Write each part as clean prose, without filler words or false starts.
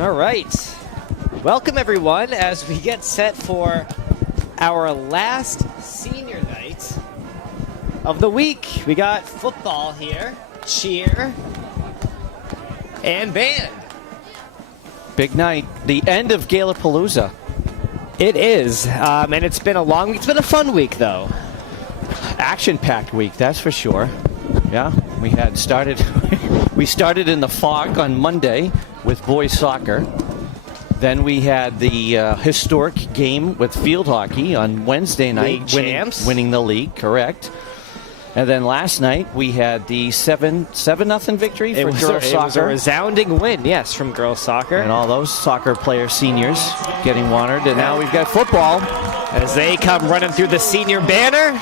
All right. Welcome, everyone, as we get set for our last senior night of the week. We got football here, cheer, and band. Big night. The end of Galapalooza. It is, and it's been a long week. It's been a fun week, though. Action-packed week, that's for sure. Yeah, we started in the fog on Monday with boys soccer. Then we had the historic game with field hockey on Wednesday night, winning the league, correct. And then last night we had the 7-0 victory for girls soccer. It was a resounding win, yes, from girls soccer. And all those soccer player seniors getting honored. And now we've got football as they come running through the senior banner.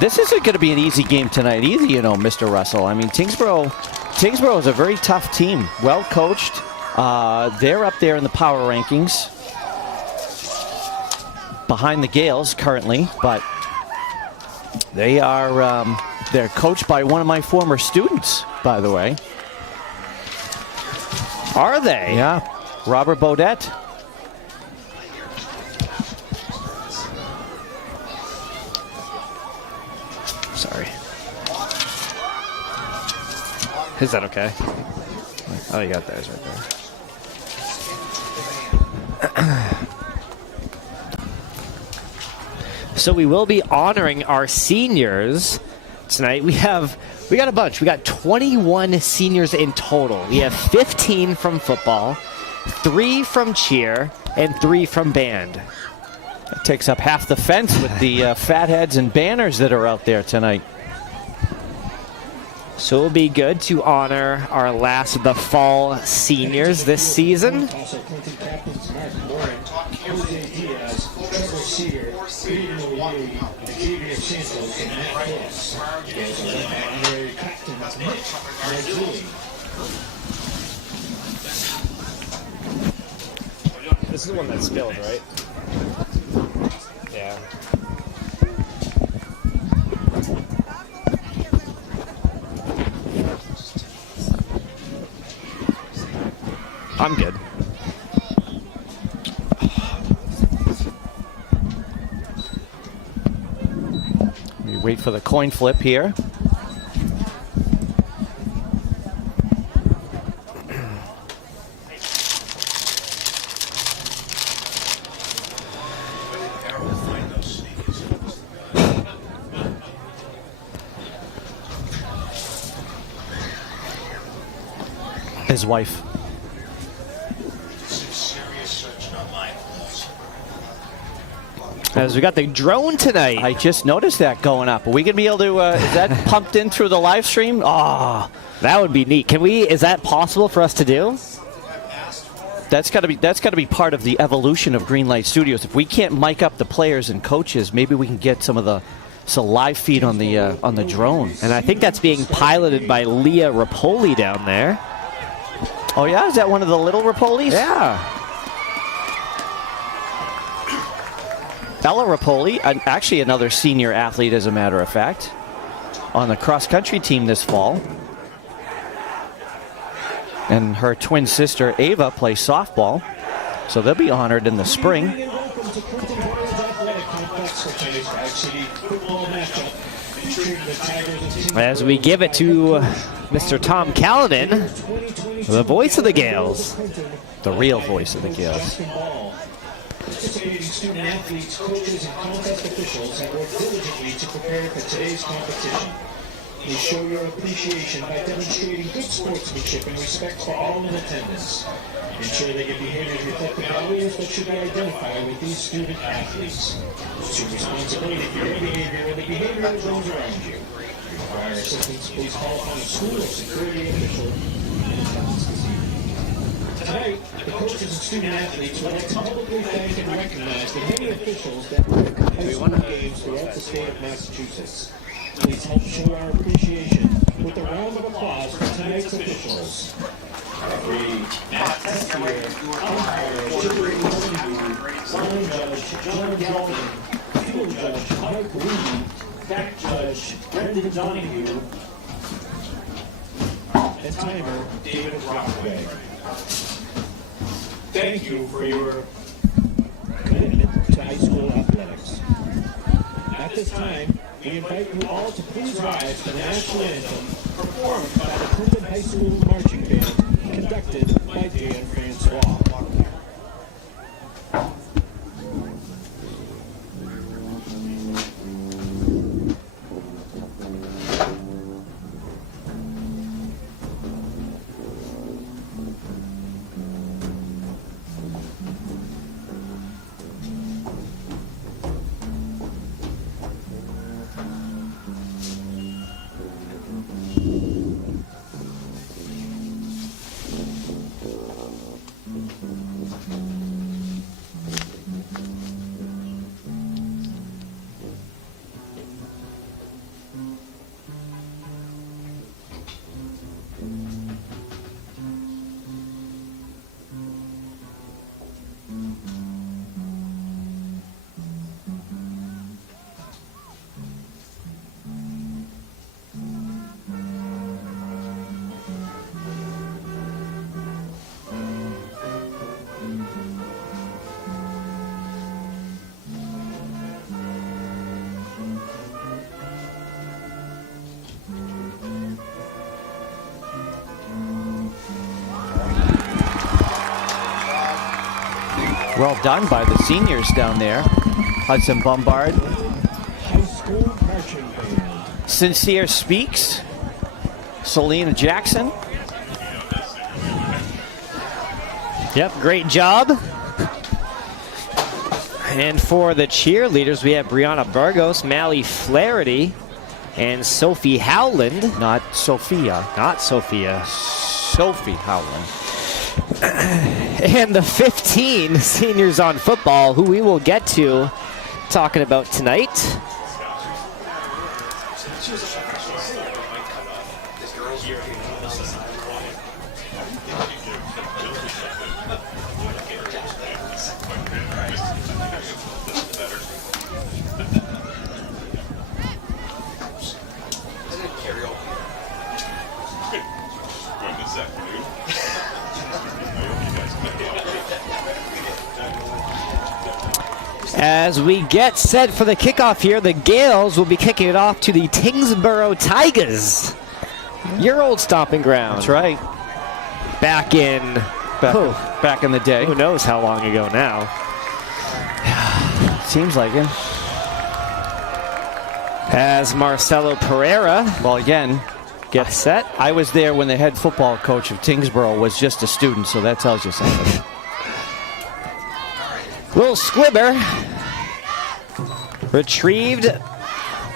This isn't going to be an easy game tonight either, you know, Mr. Russell. I mean, Tyngsbrough is a very tough team, well coached. They're up there in the power rankings, behind the Gales currently, but they are they're coached by one of my former students, by the way. Are they? Yeah, Robert Baudette. Sorry. Is that okay? Oh, you got theirs right there. So we will be honoring our seniors tonight. We got a bunch. We got 21 seniors in total. We have 15 from football, 3 from cheer, and 3 from band. That takes up half the fence with the fatheads and banners that are out there tonight. So it'll be good to honor our last of the fall seniors this season. This is the one that spilled, right? Yeah. I'm good. We wait for the coin flip here. His wife. As we got the drone tonight. I just noticed that going up. Are we going to be able to, is that pumped in through the live stream? Oh, that would be neat. Is that possible for us to do? That's got to be part of the evolution of Greenlight Studios. If we can't mic up the players and coaches, maybe we can get some live feed on the drone. And I think that's being piloted by Leah Rapoli down there. Oh yeah, is that one of the little Rapolis? Yeah. Ella Rapoli, actually another senior athlete, as a matter of fact, on the cross-country team this fall. And her twin sister, Ava, plays softball. So they'll be honored in the spring. As we give it to Mr. Tom Callanan, the voice of the Gales. The real voice of the Gales. Participating student athletes, coaches, and contest officials have worked diligently to prepare for today's competition. You show your appreciation by demonstrating good sportsmanship and respect for all in attendance. Ensure that your behaviors reflect the values that should be identified with these student athletes. Assume responsibility for your behavior and the behavior of those around you. If you require assistance, please call upon a school or security official in attendance this evening. Tonight, the coaches and student athletes would like to publicly thank and recognize the many officials that work high school games throughout the state of Massachusetts. Please help show our appreciation with a round of applause for tonight's officials. Referee Matt Testier, umpire Jerry Donahue, line judge John Galvin, field judge Mike Reed, back judge Brendan Donahue, and timer David Rockaway. Thank you for your commitment to high school athletics. At this time, we invite you all to please rise for the national anthem performed by the Clinton High School Marching Band, conducted by Dan Francois. Well done by the seniors down there. Hudson Bombard. High School Marching Band. Sincere Speaks. Selena Jackson. Yep, great job. And for the cheerleaders, we have Brianna Burgos, Mally Flaherty, and Sophie Howland. Not Sophia. Not Sophia. Sophie Howland. And the 15 seniors on football, who we will get to talking about tonight. As we get set for the kickoff here, the Gales will be kicking it off to the Tyngsbrough Tigers, your old stomping ground. That's right. Back in the day. Who knows how long ago now? Seems like it. As Marcelo Pereira Well, again, gets set. I was there when the head football coach of Tyngsbrough was just a student, so that tells you something. Will Squibber retrieved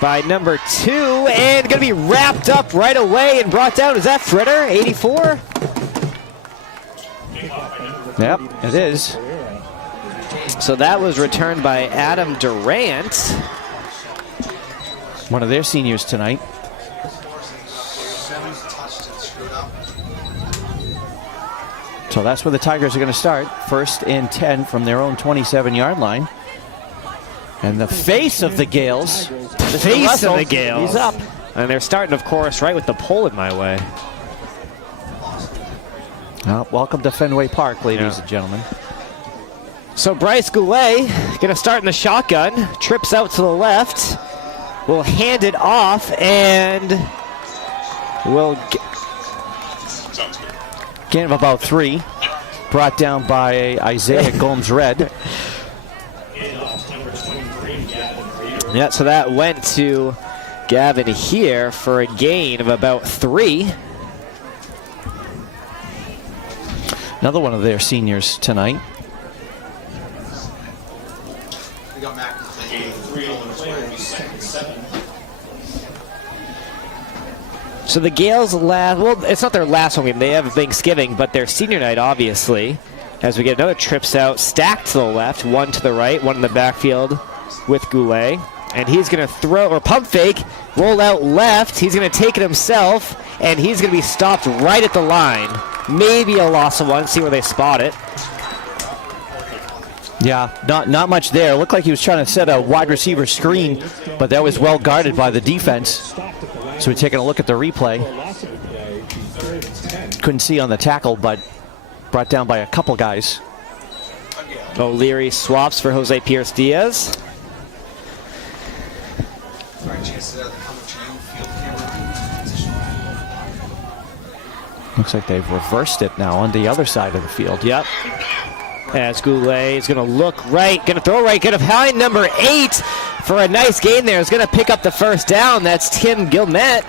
by number 2 and going to be wrapped up right away and brought down. Is that Fritter, 84? Yep, it is. So that was returned by Adam Durant. One of their seniors tonight. So that's where the Tigers are going to start. 1st and 10 from their own 27-yard line. And the face of the Gales. The face of the Gales. He's up. And they're starting, of course, right with the pole in my way. Well, welcome to Fenway Park, ladies and gentlemen. So Bryce Goulet going to start in the shotgun. Trips out to the left. Will hand it off and will Gain of about 3. Brought down by Isaiah Gomes-Red. Yeah, so that went to Gavin here for a gain of about 3. Another one of their seniors tonight. We got Mac. So the Gales well, it's not their last home game. They have Thanksgiving, but their senior night, obviously. As we get another trips out, stacked to the left, one to the right, one in the backfield with Goulet. And he's going to throw, or pump fake, roll out left. He's going to take it himself, and he's going to be stopped right at the line. Maybe a loss of 1, see where they spot it. Yeah, not much there. Looked like he was trying to set a wide receiver screen, but that was well guarded by the defense. So we're taking a look at the replay. Couldn't see on the tackle, but brought down by a couple guys. O'Leary swaps for Jose Pierce Diaz. Looks like they've reversed it now on the other side of the field. Yep. As Goulet is going to look right, going to throw right, going to find number 8 for a nice gain there. Is going to pick up the first down. That's Tim Gilmet.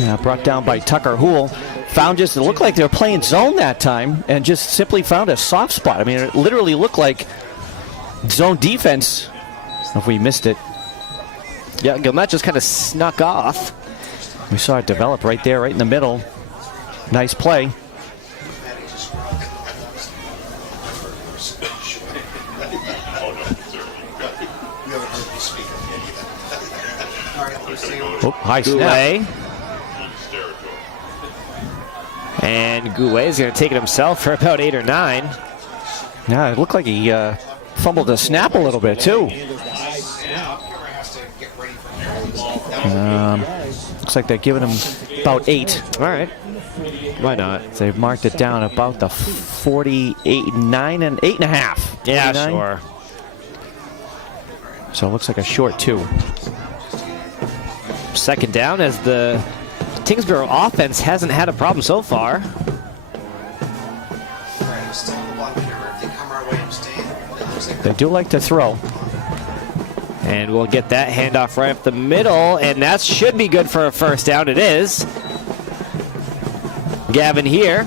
Yeah, brought down by Tucker Houle. Found just, it looked like they were playing zone that time and just simply found a soft spot. I mean, it literally looked like zone defense if we missed it. Yeah, Gilmet just kind of snuck off. We saw it develop right there, right in the middle. Nice play. Oh, high snap. And Goulet is going to take it himself for about 8 or 9. Yeah, it looked like he fumbled the snap a little bit, too. Looks like they're giving him about 8. All right. Why not? They've marked it down about the 48, 9 and 8.5. Yeah, 49. sure. So it looks like a short 2. Second down as the Tyngsbrough offense hasn't had a problem so far. They do like to throw. And we'll get that handoff right up the middle, and that should be good for a first down. It is. Gavin here.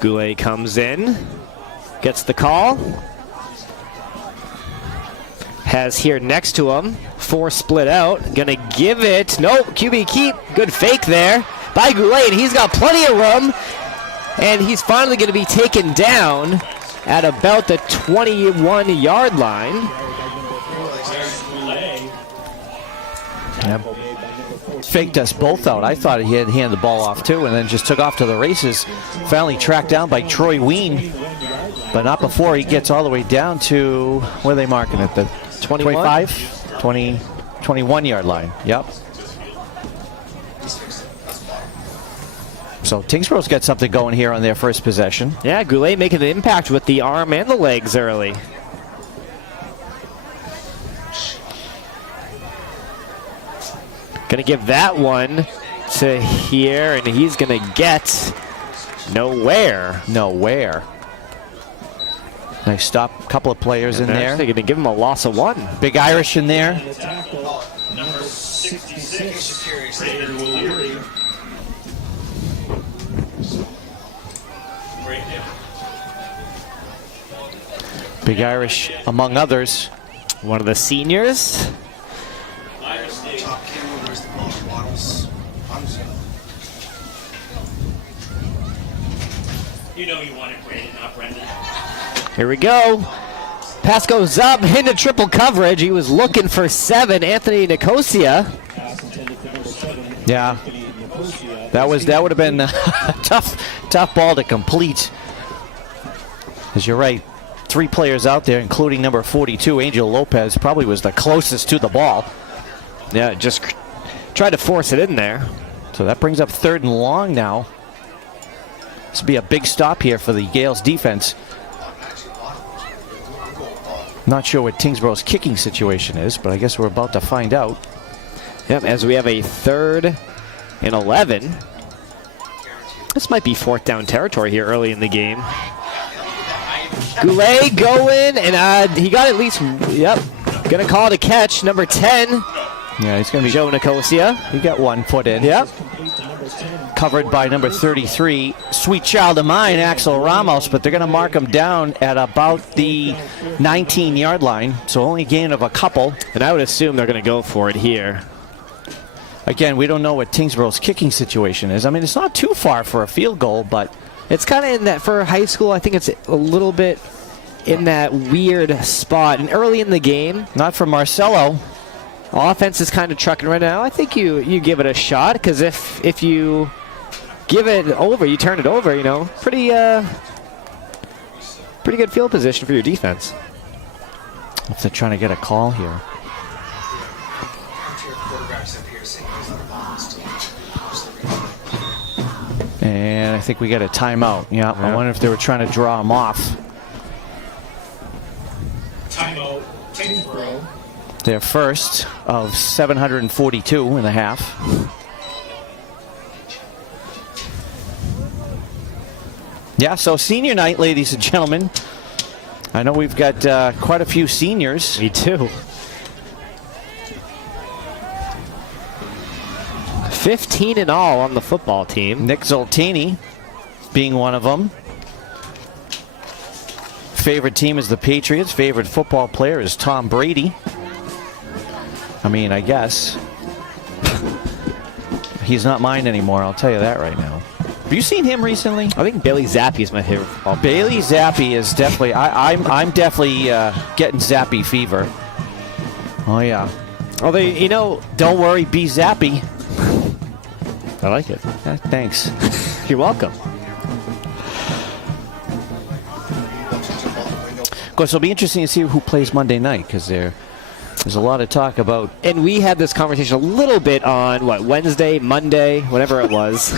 Goulet comes in, gets the call. Has here next to him, 4 split out, gonna give it, nope, QB keep, good fake there by Goulet, and he's got plenty of room, and he's finally gonna be taken down at about the 21-yard line. Yep. Faked us both out. I thought he had handed the ball off too, and then just took off to the races. Finally tracked down by Troy Ween, but not before he gets all the way down to, where are they marking it? The 25? 21-yard line. Yep. So Tyngsborough's got something going here on their first possession. Yeah, Goulet making an impact with the arm and the legs early. Gonna give that one to here, and he's gonna get nowhere. Nowhere. Nice stop. Couple of players in there. They're gonna give him a loss of 1. Big Irish in there. Number 66. Big Irish among others. One of the seniors. You know you want it, Brandon, not Brendan. Here we go. Pass goes up into triple coverage. He was looking for 7. Anthony Nicosia. Yeah. That would have been a tough ball to complete. Because you're right. 3 players out there, including number 42, Angel Lopez, probably was the closest to the ball. Yeah, just tried to force it in there. So that brings up 3rd and long now. This will be a big stop here for the Gales defense. Not sure what Tyngsborough's kicking situation is, but I guess we're about to find out. Yep, as we have a 3rd and 11. This might be 4th down territory here early in the game. Goulet going, and he got at least, yep, gonna call it a catch. Number 10. Yeah, he's gonna be Joe Nicosia. He got 1 foot in. Yep. Covered by number 33, sweet child of mine, Axel Ramos, but they're going to mark him down at about the 19-yard line, so only a gain of a couple. And I would assume they're going to go for it here. Again, we don't know what Tyngsborough's kicking situation is. I mean, it's not too far for a field goal, but it's kind of in that, for high school, I think it's a little bit in that weird spot. And early in the game, Not for Marcelo. offense is kind of trucking right now. I think you give it a shot, because if you give it over, you turn it over, pretty good field position for your defense. If they're trying to get a call here. And I think we got a timeout. Yeah, I wonder if they were trying to draw him off. Timeout, Tyngsbrough. Their first of 742 and a half. Yeah, so senior night, ladies and gentlemen. I know we've got quite a few seniors. Me too. 15 in all on the football team. Nick Zoltani being one of them. Favorite team is the Patriots. Favorite football player is Tom Brady. I mean, I guess. He's not mine anymore, I'll tell you that right now. Have you seen him recently? I think Bailey Zappi is my favorite football player. Bailey Zappi is definitely. I'm definitely getting Zappi fever. Oh yeah. Although Don't worry, be Zappi. I like it. Thanks. You're welcome. Of course, it'll be interesting to see who plays Monday night, because there's a lot of talk about. And we had this conversation a little bit on Wednesday, Monday, whatever it was.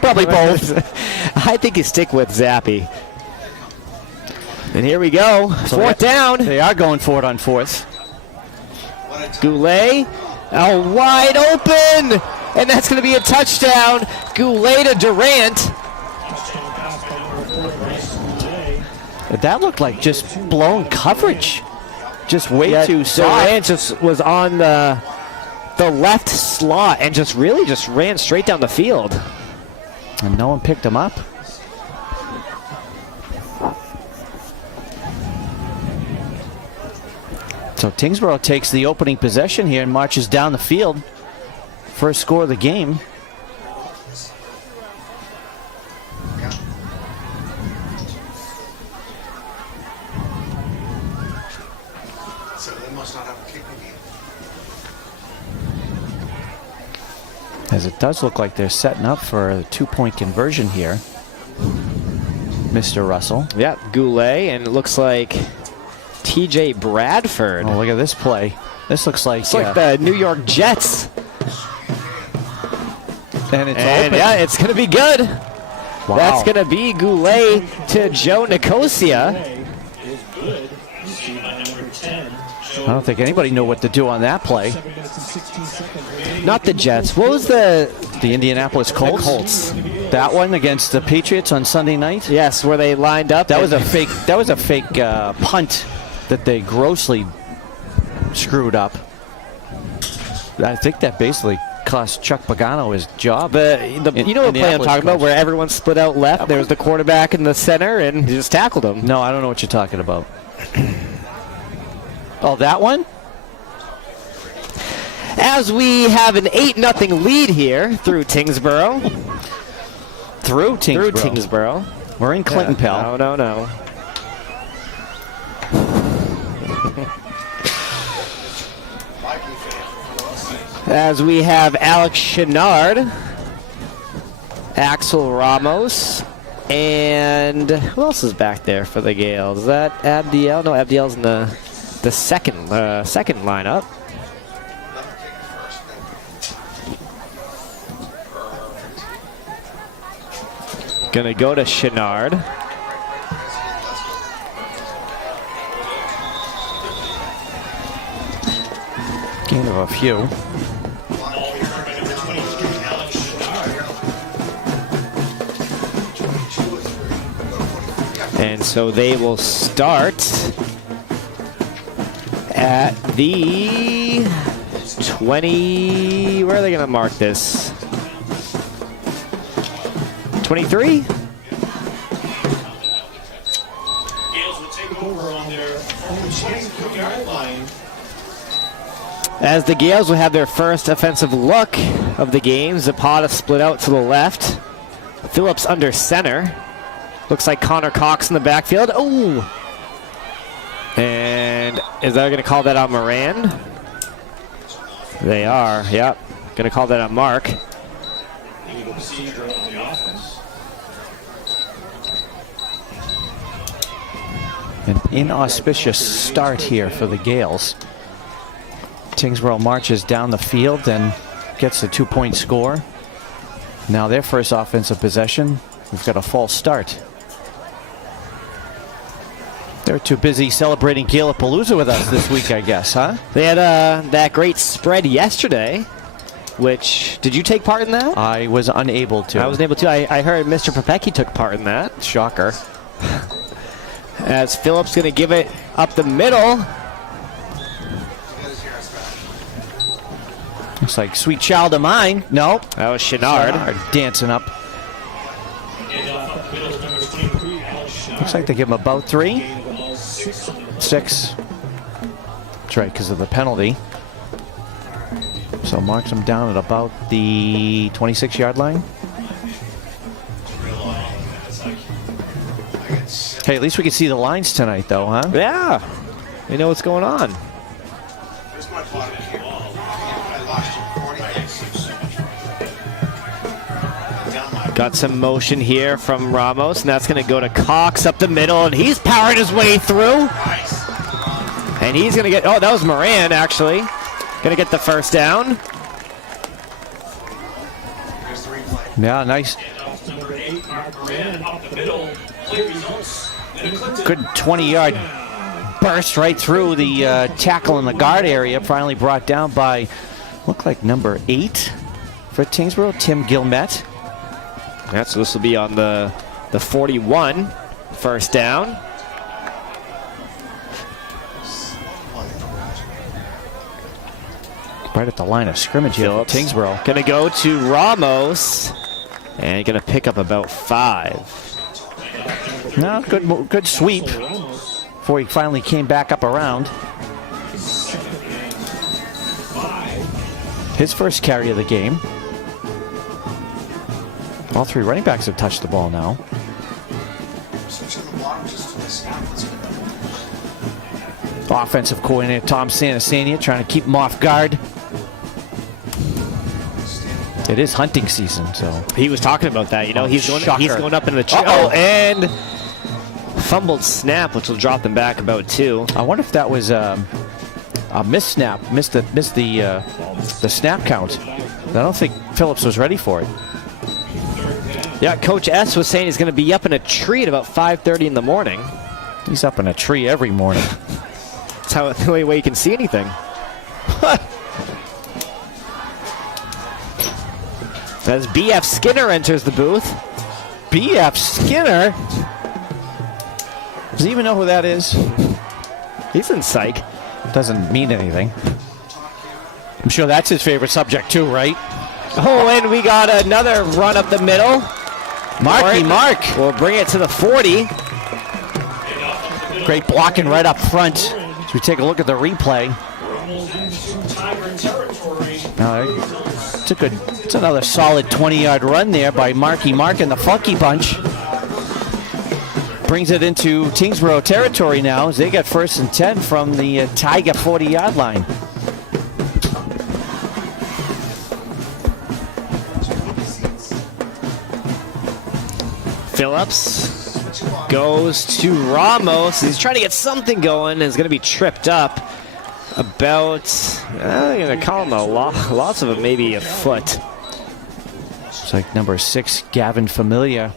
Probably both. I think you stick with Zappi. And here we go. Fourth down. They are going for it on fourth. Goulet. Oh, wide open. And that's going to be a touchdown. Goulet to Durant. That looked like just blown coverage. Just way too soft. Durant just was on the left slot and just ran straight down the field. And no one picked him up. So Tyngsbrough takes the opening possession here and marches down the field. First score of the game. So they must not have a kick game. As it does look like they're setting up for a 2-point conversion here. Mr. Russell. Yeah, Goulet, and it looks like TJ Bradford. Oh, look at this play. This looks like It's like the New York Jets. and it's And open. yeah, it's going to be good. Wow. That's going to be Goulet to Joe Nicosia. Is good. Received by number 10. I don't think anybody knew what to do on that play. 7 minutes and 16 seconds remaining. Not the Jets. What was the Indianapolis Colts. Colts? That one against the Patriots on Sunday night. Yes, where they lined up. That was a fake. That was a fake punt that they grossly screwed up. I think that basically cost Chuck Pagano his job. You know what play I'm Indianapolis talking about, Colts. where everyone split out left. There was the quarterback in the center, and he just tackled him. No, I don't know what you're talking about. Oh, that one? As we have an 8-0 lead here through Tyngsbrough. Through Tyngsbrough. Through Tyngsbrough. We're in Clinton, pal. No. As we have Alex Chenard, Axel Ramos, and who else is back there for the Gales? Is that Abdiel? No, Abdiel's in the second lineup. Gonna go to Chenard. Gain of a few. And so they will start at the 20. Where are they going to mark this? 23? Gales will take over on their own 23-yard line. As the Gales will have their first offensive look of the game. Zapata split out to the left. Phillips under center. Looks like Connor Cox in the backfield. Oh! And is that going to call that on Moran? They are, yep. Going to call that on Mark. An inauspicious start here for the Gales. Tyngsbrough marches down the field and gets the 2-point score. Now their first offensive possession. We've got a false start. They're too busy celebrating Galapalooza with us this week, I guess, huh? They had that great spread yesterday, which, did you take part in that? I was unable to. I wasn't able to. I heard Mr. Popecki took part in that. Shocker. As Phillips going to give it up the middle. Looks like Sweet Child of Mine. No. That was Chenard. Dancing up. Looks like they give him about 3. 6. That's right, because of the penalty. So marks him down at about the 26-yard line. Hey, at least we can see the lines tonight, though, huh? Yeah. We know what's going on. Here's my bottom here. I lost you 40. Got some motion here from Ramos, and that's going to go to Cox up the middle, and he's powering his way through. And he's going to get, oh, that was Moran, actually. Going to get the first down. Here's the replay. Yeah, nice. Good 20-yard burst right through the tackle in the guard area. Finally brought down by, look like number 8 for Tyngsbrough, Tim Gilmet. Yeah, so this will be on the 41, first down. Right at the line of scrimmage here for Tyngsbrough. Going to go to Ramos, and going to pick up about 5. No, good sweep before he finally came back up around. His first carry of the game. All 3 running backs have touched the ball now. Offensive coordinator Tom Sanasania trying to keep him off guard. It is hunting season, so He was talking about that, you know. He's going up in the tree. Uh-oh. Oh, and fumbled snap, which will drop them back about 2. I wonder if that was a missed snap, missed the snap count. I don't think Phillips was ready for it. Yeah, Coach S was saying he's going to be up in a tree at about 5:30 in the morning. He's up in a tree every morning. That's how the only way you can see anything. As B.F. Skinner enters the booth. B.F. Skinner? Does he even know who that is? He's in psych. Doesn't mean anything. I'm sure that's his favorite subject too, right? Oh, and we got another run up the middle. Marky Mark. We'll bring it to the 40. Great blocking right up front. As we take a look at the replay. It's another solid 20-yard run there by Marky Mark and the Funky Bunch. Brings it into Tyngsbrough territory now as they get 1st and 10 from the Tiger 40-yard line. Phillips goes to Ramos. He's trying to get something going. Is going to be tripped up. About, I'm going to call him lots of it, maybe a foot. It's like number 6, Gavin Familia.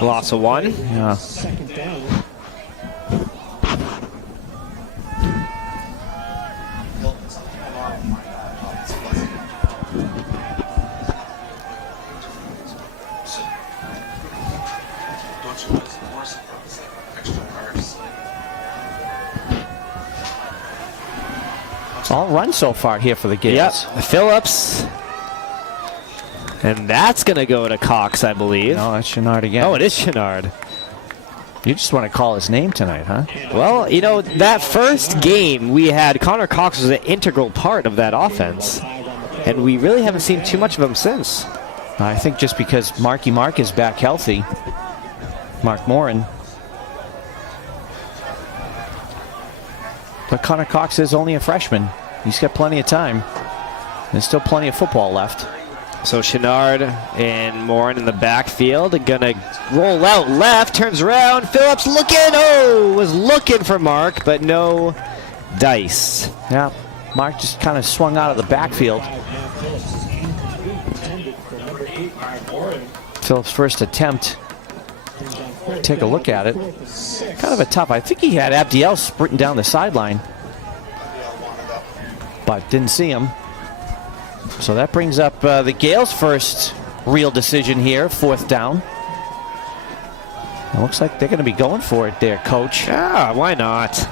Loss of 1. Yeah. All run so far here for the Gales. Yep, Phillips. And that's going to go to Cox, I believe. No, that's Chenard again. Oh, it is Chenard. You just want to call his name tonight, huh? Well, you know, that first game we had, Connor Cox was an integral part of that offense. And we really haven't seen too much of him since. I think just because Marky Mark is back healthy. Mark Morin. But Connor Cox is only a freshman. He's got plenty of time. There's still plenty of football left. So Chenard and Morin in the backfield. Gonna roll out left, turns around. Phillips looking. Oh, was looking for Mark, but no dice. Yeah, Mark just kind of swung out of the backfield. Phillips' first attempt. Take a look at it. Kind of a tough. I think he had Abdiel sprinting down the sideline, but didn't see him. So that brings up the Gales' first real decision here, 4th down. It looks like they're going to be going for it there, Coach. Yeah, why not?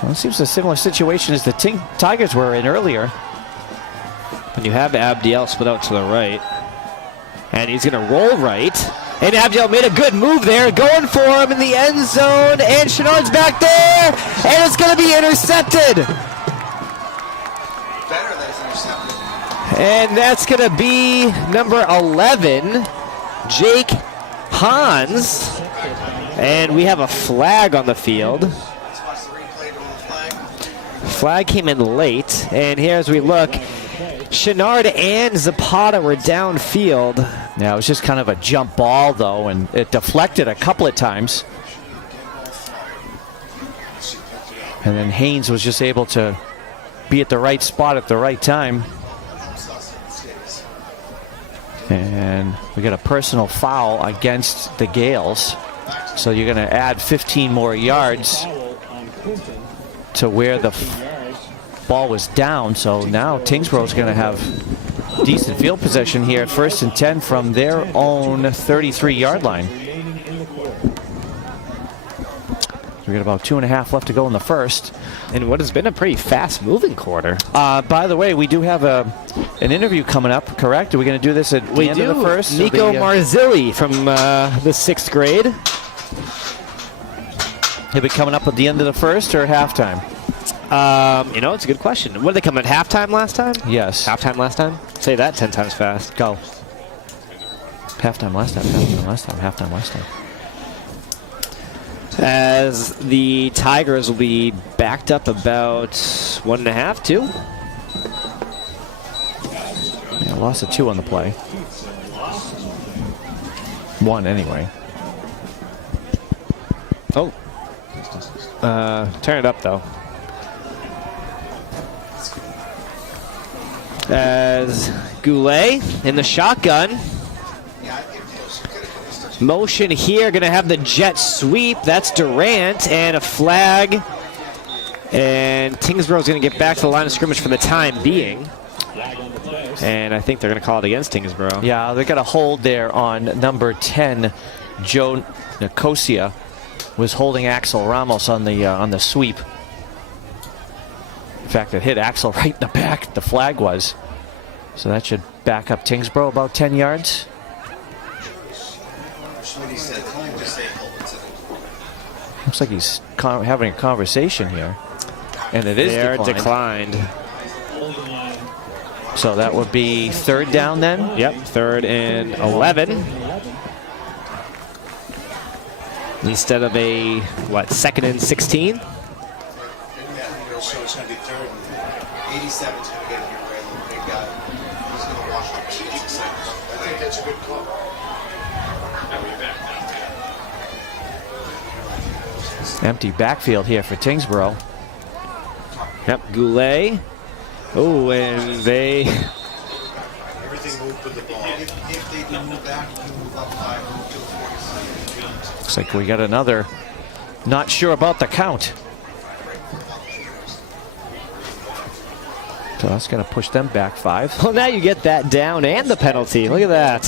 Well, it seems a similar situation as the Tigers were in earlier. When you have Abdiel split out to the right, and he's going to roll right. And Abdiel made a good move there, going for him in the end zone. And Chenard's back there, and it's going to be intercepted. Better that it's intercepted. And that's going to be number 11, Jake Hans. And we have a flag on the field. Let's watch the replay to the flag. Flag came in late. And here as we look, Chenard and Zapata were downfield. Yeah, it was just kind of a jump ball, though, and it deflected a couple of times. And then Haynes was just able to be at the right spot at the right time. And we got a personal foul against the Gales. So you're going to add 15 more yards to where the ball was down. So now Tyngsbrough is going to have decent field possession here at 1st and 10 from their own 33-yard line. We got about 2.5 left to go in the first. And what has been a pretty fast-moving quarter. By the way, we do have an interview coming up, correct? Are we going to do this at the end of the first? Nico Marzilli from the 6th grade. He'll be coming up at the end of the first or halftime? You know, it's a good question. What did they come at halftime last time? Yes. Halftime last time? Say that 10 times fast. Go. Halftime last time, halftime last time, halftime last time. As the Tigers will be backed up about 1.5, 2. Yeah, loss of 2 on the play. 1 anyway. Oh. Turn it up, though. As Goulet in the shotgun. Motion here, going to have the jet sweep. That's Durant, and a flag. And Tyngsbrough is going to get back to the line of scrimmage for the time being. And I think they're going to call it against Tyngsbrough. Yeah, they got a hold there on number 10, Joe Nicosia, was holding Axel Ramos on the sweep. In fact, it hit Axel right in the back, the flag was. So that should back up Tyngsbrough about 10 yards. Looks like he's having a conversation here. And it is declined. So that would be 3rd down then? Yep, 3rd and 11. Instead of a, 2nd and 16? So it's going to be 3rd. 87's going to get here, right? Big guy. He's going to wash up 6 seconds. I think that's a good call. Empty backfield here for Tyngsbrough. Yep, Goulet. Oh, and they... Everything moved with the ball. If they do move back, you move up 5, move to the 46. Looks like we got another. Not sure about the count. So that's going to push them back 5. Well, now you get that down and the penalty. Look at that.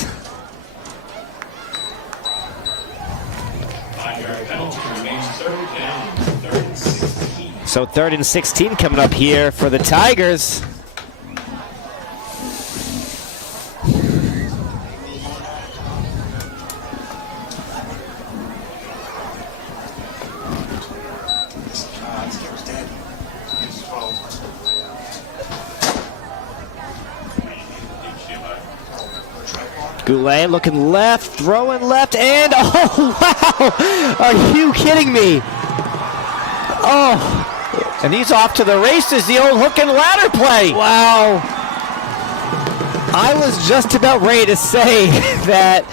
So 3rd and 16 coming up here for the Tigers. Goulet looking left, throwing left, and oh wow! Are you kidding me? Oh, And he's off to the races, the old hook and ladder play. Wow. I was just about ready to say that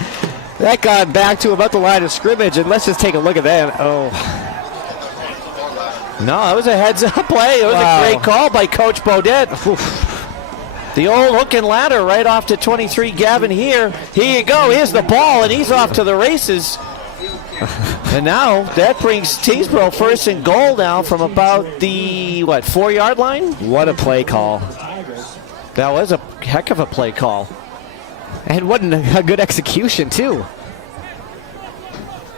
got back to about the line of scrimmage, and let's just take a look at that. Oh. No, that was a heads-up play. It was a great call by Coach Baudet. The old hook and ladder right off to 23, Gavin here. Here you go. Here's the ball, and he's off to the races. And now that brings Tyngsbrough first and goal now from about the, 4-yard line? What a play call. That was a heck of a play call. And what a good execution, too.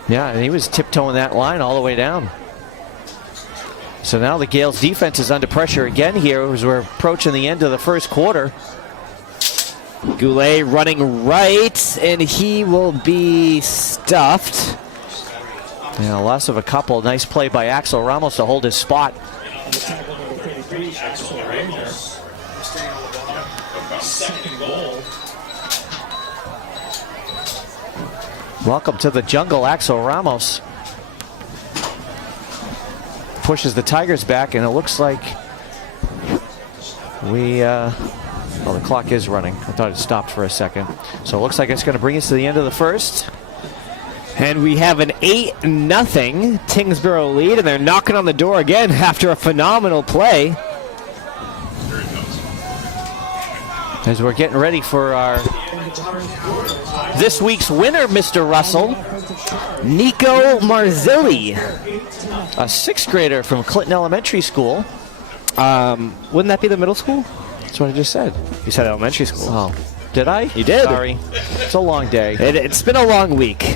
Yeah, and he was tiptoeing that line all the way down. So now the Gales defense is under pressure again here as we're approaching the end of the first quarter. Goulet running right, and he will be stuffed. Yeah, loss of a couple. Nice play by Axel Ramos to hold his spot. Second goal. Welcome to the jungle, Axel Ramos. Pushes the Tigers back, and it looks like well, the clock is running. I thought it stopped for a second. So it looks like it's going to bring us to the end of the first. And we have an 8-0 Tyngsbrough lead, and they're knocking on the door again after a phenomenal play. As we're getting ready for our this week's winner, Mr. Russell. Nico Marzilli. A 6th grader from Clinton Elementary School. Wouldn't that be the middle school? That's what I just said. You said elementary school. Oh, did I? You did. Sorry. It's a long day. It's been a long week.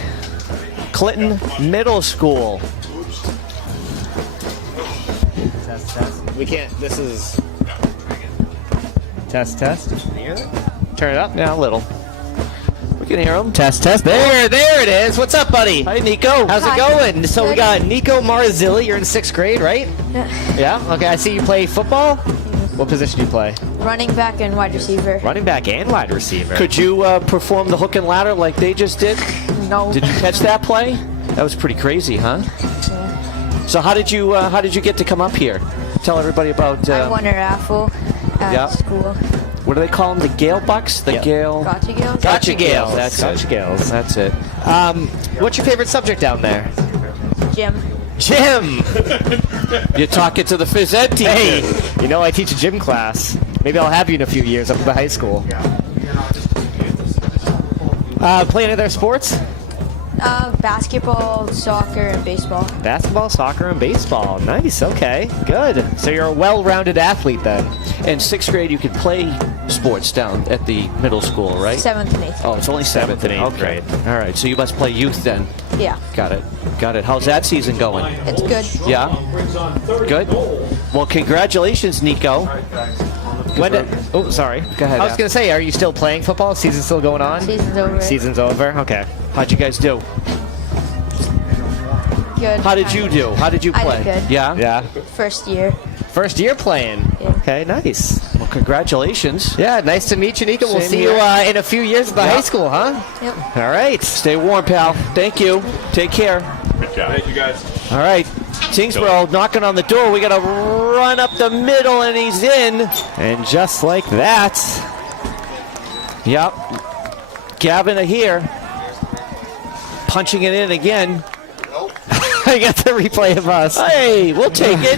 Clinton Middle School. Test. We can't. This is. Test. Can you hear it? Turn it up. Yeah, a little. We can hear him. Test. There it is. What's up, buddy? Hi, Nico. How's it going? So we got Nico Marzilli. You're in 6th grade, right? Yeah. Okay. I see you play football. What position do you play? Running back and wide receiver. Running back and wide receiver. Could you perform the hook and ladder like they just did? No. Did you catch that play? That was pretty crazy, huh? Yeah. So how did you get to come up here? Tell everybody about. I won a raffle at school. What do they call them? The Gale Bucks? The Gale. Gotcha Gales? Gotcha Gales. That's Gotcha it. Gales. That's it. What's your favorite subject down there? Gym. Gym. You're talking to the phys ed teacher. Hey, you know I teach a gym class. Maybe I'll have you in a few years up at the high school. Play any other sports? Basketball, soccer, and baseball. Basketball, soccer, and baseball. Nice. Okay. Good. So you're a well-rounded athlete then. In 6th grade, you could play sports down at the middle school, right? 7th and 8th. Oh, it's only 7th and 8th grade. All right. So you must play youth then. Yeah. Got it. How's that season going? It's good. Yeah. Good. Well, congratulations, Nico. Sorry. Go ahead. I was going to say, are you still playing football? Season's still going on? Season's over. Season's over. Okay. How'd you guys do? Good. How did you do? How did you I play? did good. Yeah? Yeah. First year. First year playing. Yeah. Okay. Nice. Well, congratulations. Yeah. Nice to meet you, Nico. We'll Same see here. you in a few years at the high school, huh? Yep. All right. Stay warm, pal. Thank you. Take care. Good job. Thank you, guys. All right. Tyngsbrough knocking on the door. We got to run up the middle, and he's in. And just like that. Yep. Gavin here. Punching it in again. I got the replay of us. Hey, we'll take it.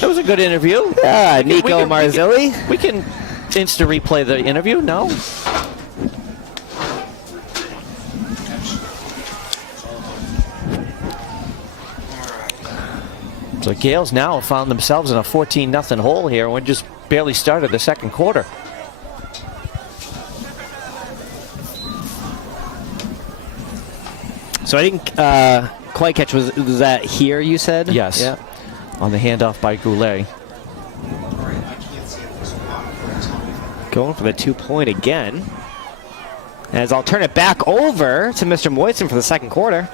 That was a good interview. Yeah, Nico Marzilli. We can insta replay the interview. No. So Gales now have found themselves in a 14-0 hole here, and we just barely started the second quarter. So I didn't quite catch, was that here you said? Yes. Yeah. On the handoff by Goulet. Going for the 2-point again. As I'll turn it back over to Mr. Moisten for the second quarter.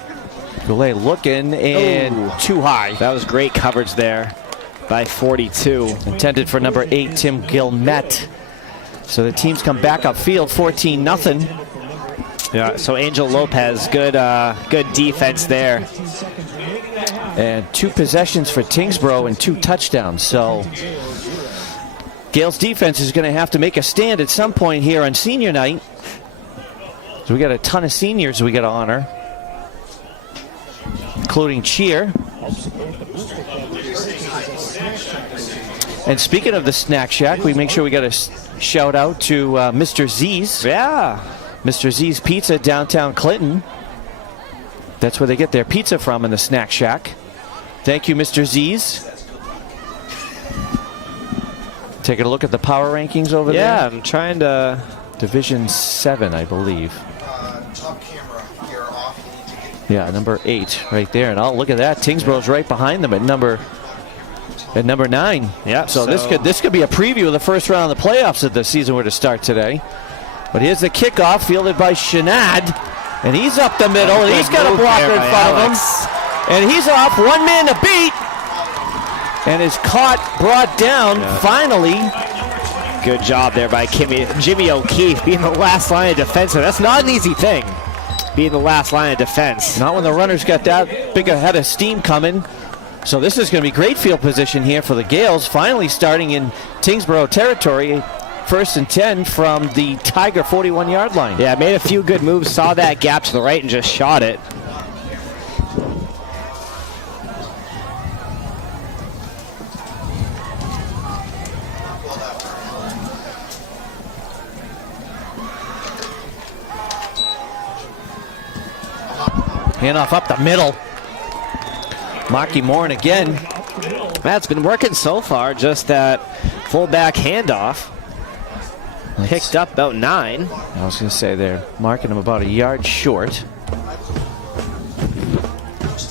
Goulet looking and too high. That was great coverage there by 42. Intended for number 8, Tim Gilmet. So the teams come back upfield, 14-0. Yeah, so Angel Lopez, good defense there. And 2 possessions for Tyngsbrough and 2 touchdowns. So Gale's defense is going to have to make a stand at some point here on senior night. So we got a ton of seniors we got to honor, including Cheer. And speaking of the Snack Shack, we make sure we got a shout out to Mr. Z's. Yeah. Mr. Z's Pizza, downtown Clinton. That's where they get their pizza from, in the Snack Shack. Thank you, Mr. Z's. Taking a look at the power rankings over there. Yeah, I'm trying to... Division 7, I believe. Top camera, you're off. You need to get Yeah, number 8 right there. And look at that. Tyngsborough's right behind them at number 9. Yeah, So this could be a preview of the first round of the playoffs if the season were to start today. But here's the kickoff fielded by Shenad. And he's up the middle, and he's got a blocker in front of him. And he's off, 1 man to beat. And is brought down, finally. Good job there by Jimmy O'Keefe being the last line of defense. That's not an easy thing, being the last line of defense. Not when the runner's got that big a head of steam coming. So this is going to be great field position here for the Gales, finally starting in Tyngsbrough territory. 1st and 10 from the Tiger 41-yard line. Yeah, made a few good moves, saw that gap to the right and just shot it. Handoff up the middle. Marky Morin again. That's been working so far, just that fullback handoff. Picked up about 9. I was going to say they're marking him about a yard short.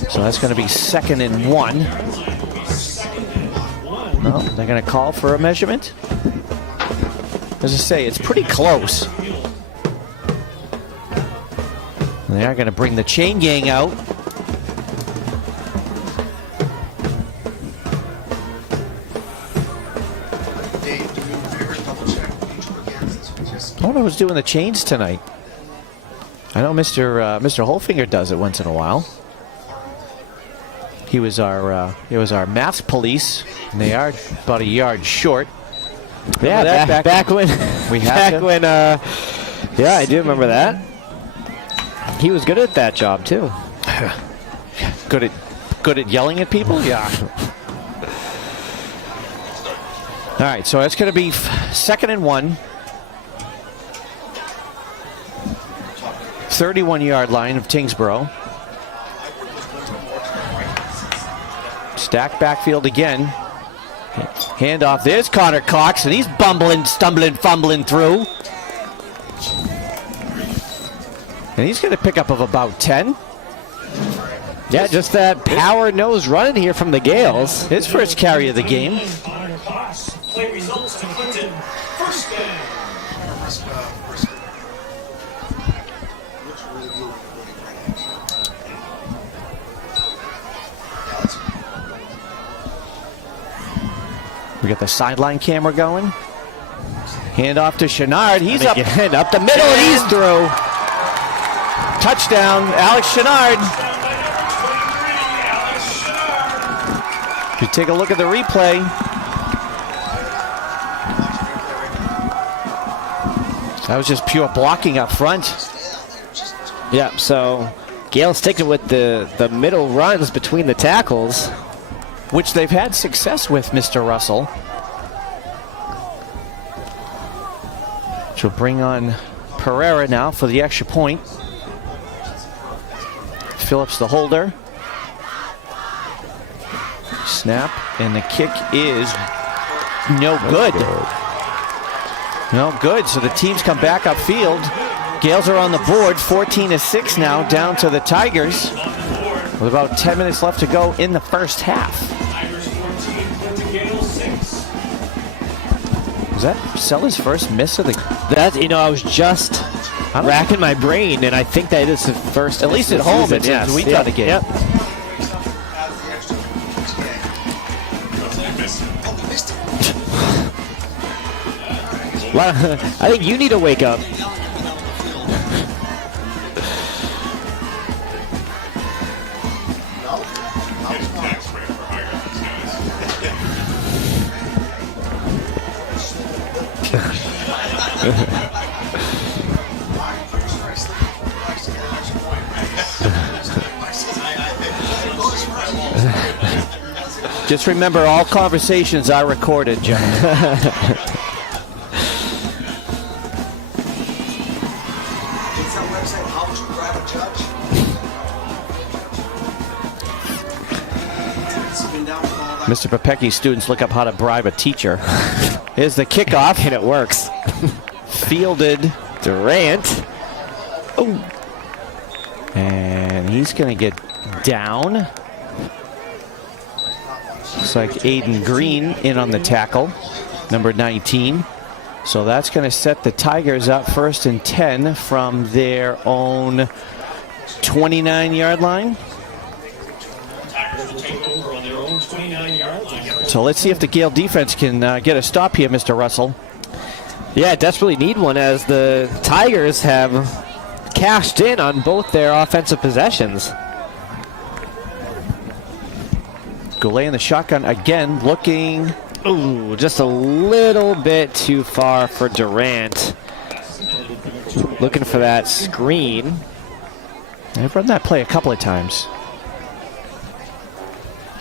So that's going to be 2nd and 1. No, they're going to call for a measurement. As I say, it's pretty close. They are going to bring the chain gang out. I was doing the chains tonight. I know Mr. Holfinger does it once in a while. He was our maths police, and they are about a yard short. Yeah, back when we had yeah, I do remember that. He was good at that job too. Good at yelling at people. Yeah. All right, so it's going to be 2nd and 1. 31-yard line of Tyngsbrough. Stacked backfield again. Handoff. There's Connor Cox, and he's stumbling, fumbling through. And he's going to pick up of about 10. Yeah, just that power nose running here from the Gales. His first carry of the game. Play results to Clinton. First down. We got the sideline camera going. Handoff to Chenard. He's up the middle, and he's through. Touchdown, Alex Chenard. If you take a look at the replay, that was just pure blocking up front. Yeah, so Gale sticking with the middle runs between the tackles, which they've had success with, Mr. Russell. Which will bring on Pereira now for the extra point. Phillips the holder. Snap, and the kick is no good. No good, so the teams come back upfield. Gales are on the board, 14-6 now, down to the Tigers, with about 10 minutes left to go in the first half. Was that Sella's first miss of the... That, I was just racking my brain, and I think that is the first... At least at home, it's yes. we thought again. Yep. Well, I think you need to wake up. Just remember, all conversations are recorded, gentlemen. What's that website? How much would bribe a judge? Spin down with all that. Mr. Popecki's students look up how to bribe a teacher. Here's the kickoff. And it works. Fielded. Durant. Oh. And he's going to get down. Looks like Aiden Green in on the tackle, number 19. So that's going to set the Tigers up 1st and 10 from their own 29-yard line. So let's see if the Gale defense can get a stop here, Mr. Russell. Yeah, desperately need one as the Tigers have cashed in on both their offensive possessions. Goulet in the shotgun again, looking. Ooh, just a little bit too far for Durant. Looking for that screen. They've run that play a couple of times.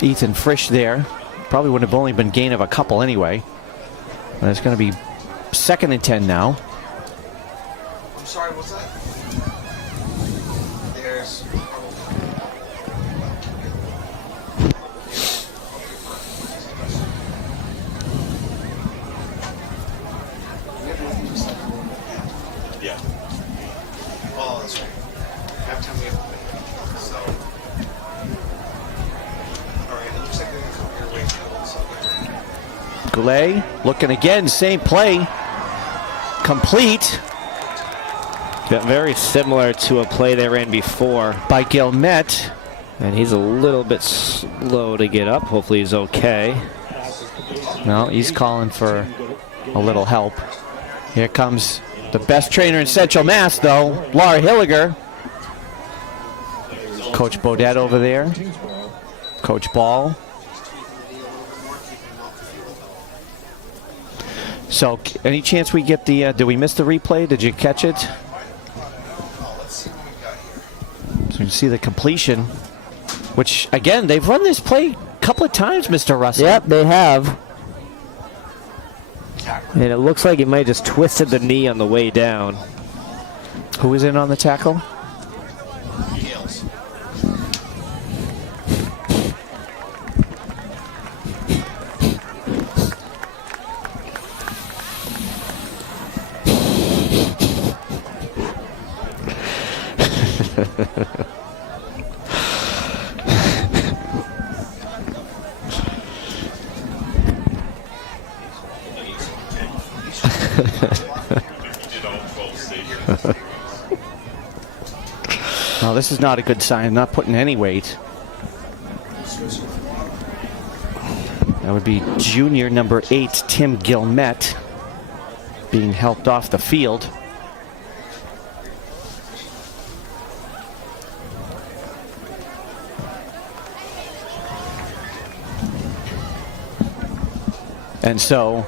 Ethan Frisch there. Probably would have only been gain of a couple anyway. And it's going to be 2nd and 10 now. I'm sorry, what's that? There's. Yeah. Oh, that's right. Halftime we have to win. So. Alright, it looks like they're going to come your way too. So. Goulet looking again, same play. Complete Yeah, very similar to a play they ran before. by Gilmet. And he's a little bit slow to get up. Hopefully he's okay. No, he's calling for a little help. Here comes the best trainer in Central Mass, though, Laura Hilliger. Coach Bodette over there. Coach Ball. So, any chance we get the, did we miss the replay? Did you catch it? So you can see the completion, which, again, they've run this play a couple of times, Mr. Russell. Yep, they have. And it looks like he might have just twisted the knee on the way down. Who was in on the tackle? No, this is not a good sign. Not putting any weight. That would be junior number 8, Tim Gilmet, being helped off the field. And so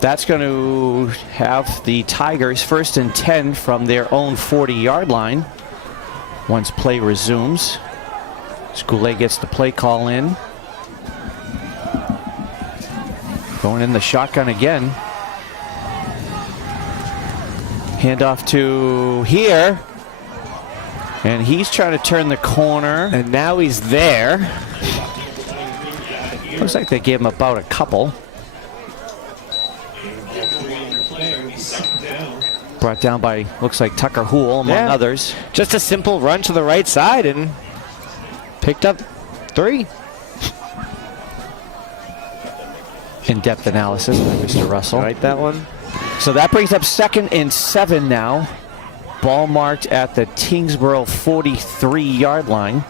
that's going to have the Tigers 1st and 10 from their own 40-yard line once play resumes. Goulet gets the play call in. Going in the shotgun again. Handoff to here. And he's trying to turn the corner. And now he's there. Looks like they gave him about a couple. Brought down by, looks like Tucker Houle, among others. Just a simple run to the right side and picked up 3. In-depth analysis by Mr. Russell. Right, that one. So that brings up 2nd and 7 now. Ball marked at the Tyngsbrough 43-yard line.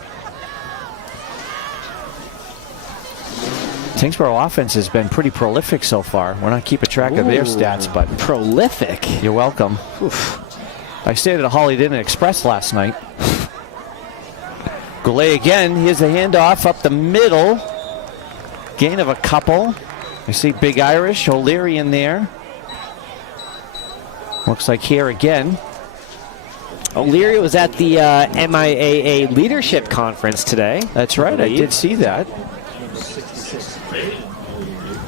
Tyngsbrough offense has been pretty prolific so far. We're not keeping track of their stats, but prolific. You're welcome. Oof. I stayed at a Holiday Inn Express last night. Goulet again. Here's the handoff up the middle. Gain of a couple. I see Big Irish, O'Leary in there. Looks like here again. O'Leary was at the MIAA Leadership Conference today. That's right, I did see that.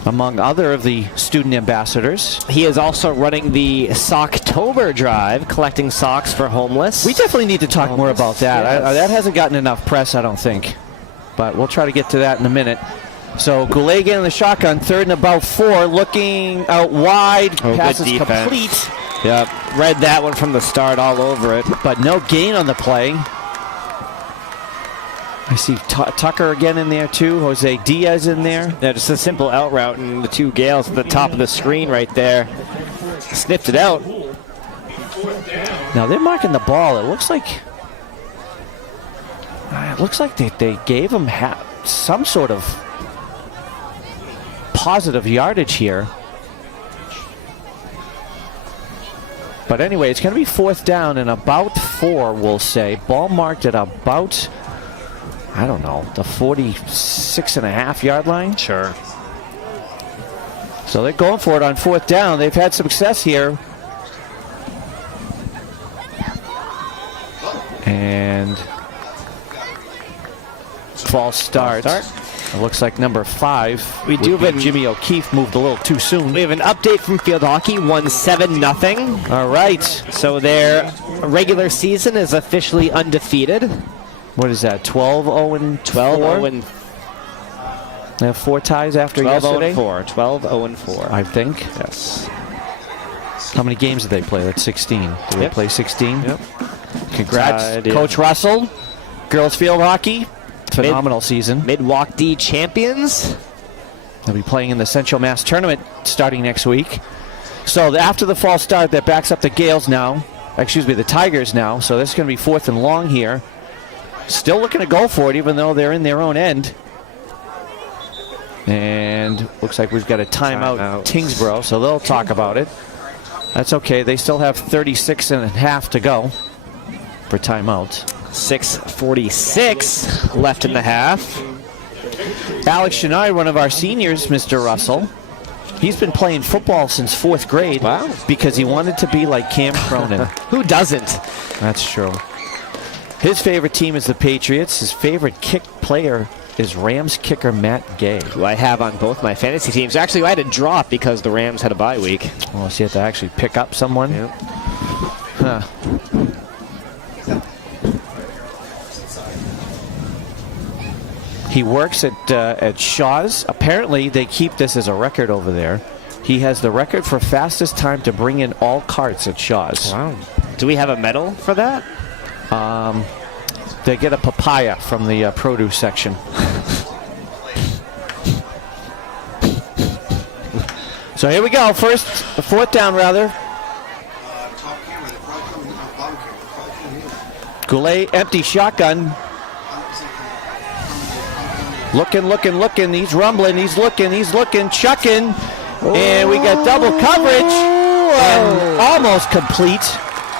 Among other of the student ambassadors. He is also running the Socktober Drive, collecting socks for homeless. We definitely need to talk more about that. Yes. That hasn't gotten enough press, I don't think. But we'll try to get to that in a minute. So Goulet again in the shotgun, 3rd and about 4, looking out wide. Pass is complete. Yep, read that one from the start all over it. But no gain on the play. I see Tucker again in there too. Jose Diaz in there. Yeah, just a simple out route, and the two Gales at the top of the screen right there sniffed it out. Now they're marking the ball. It looks like they gave him some sort of positive yardage here. But anyway, it's going to be 4th down and about 4, we'll say. Ball marked at about, I don't know, the 46.5-yard line. Sure. So they're going for it on 4th down. They've had success here. And false start. It looks like number 5. We do have Jimmy O'Keefe moved a little too soon. We have an update from field hockey, won 7-0. All right. So their regular season is officially undefeated. What is that? 12-0-4? 12-0. They have 4 ties after yesterday? 12-0-4. I think. Yes. How many games did they play? That's 16. Did they play 16? Yep. Congrats, Coach Russell. Girls field hockey. Phenomenal season. Mid-Walk-D champions. They'll be playing in the Central Mass Tournament starting next week. So after the false start, that backs up the Gales now. Excuse me, the Tigers now. So this is going to be 4th and long here. Still looking to go for it, even though they're in their own end. And looks like we've got a timeout. Tyngsbrough, so they'll talk about it. That's okay. They still have 36.5 to go for timeout. 6:46 left in the half. Alex Chenard, one of our seniors, Mr. Russell, he's been playing football since 4th grade. Wow. Because he wanted to be like Cam Cronin. Who doesn't? That's true. His favorite team is the Patriots. His favorite kick player is Rams kicker Matt Gay. Who I have on both my fantasy teams. Actually, I had to drop because the Rams had a bye week. Oh, so you have to actually pick up someone? Yep. Huh. He works at Shaw's. Apparently, they keep this as a record over there. He has the record for fastest time to bring in all carts at Shaw's. Wow. Do we have a medal for that? They get a papaya from the produce section. So here we go. 4th down, rather. Goulet, empty shotgun. Looking. He's rumbling. He's looking. Chucking. And we got double coverage. And almost complete.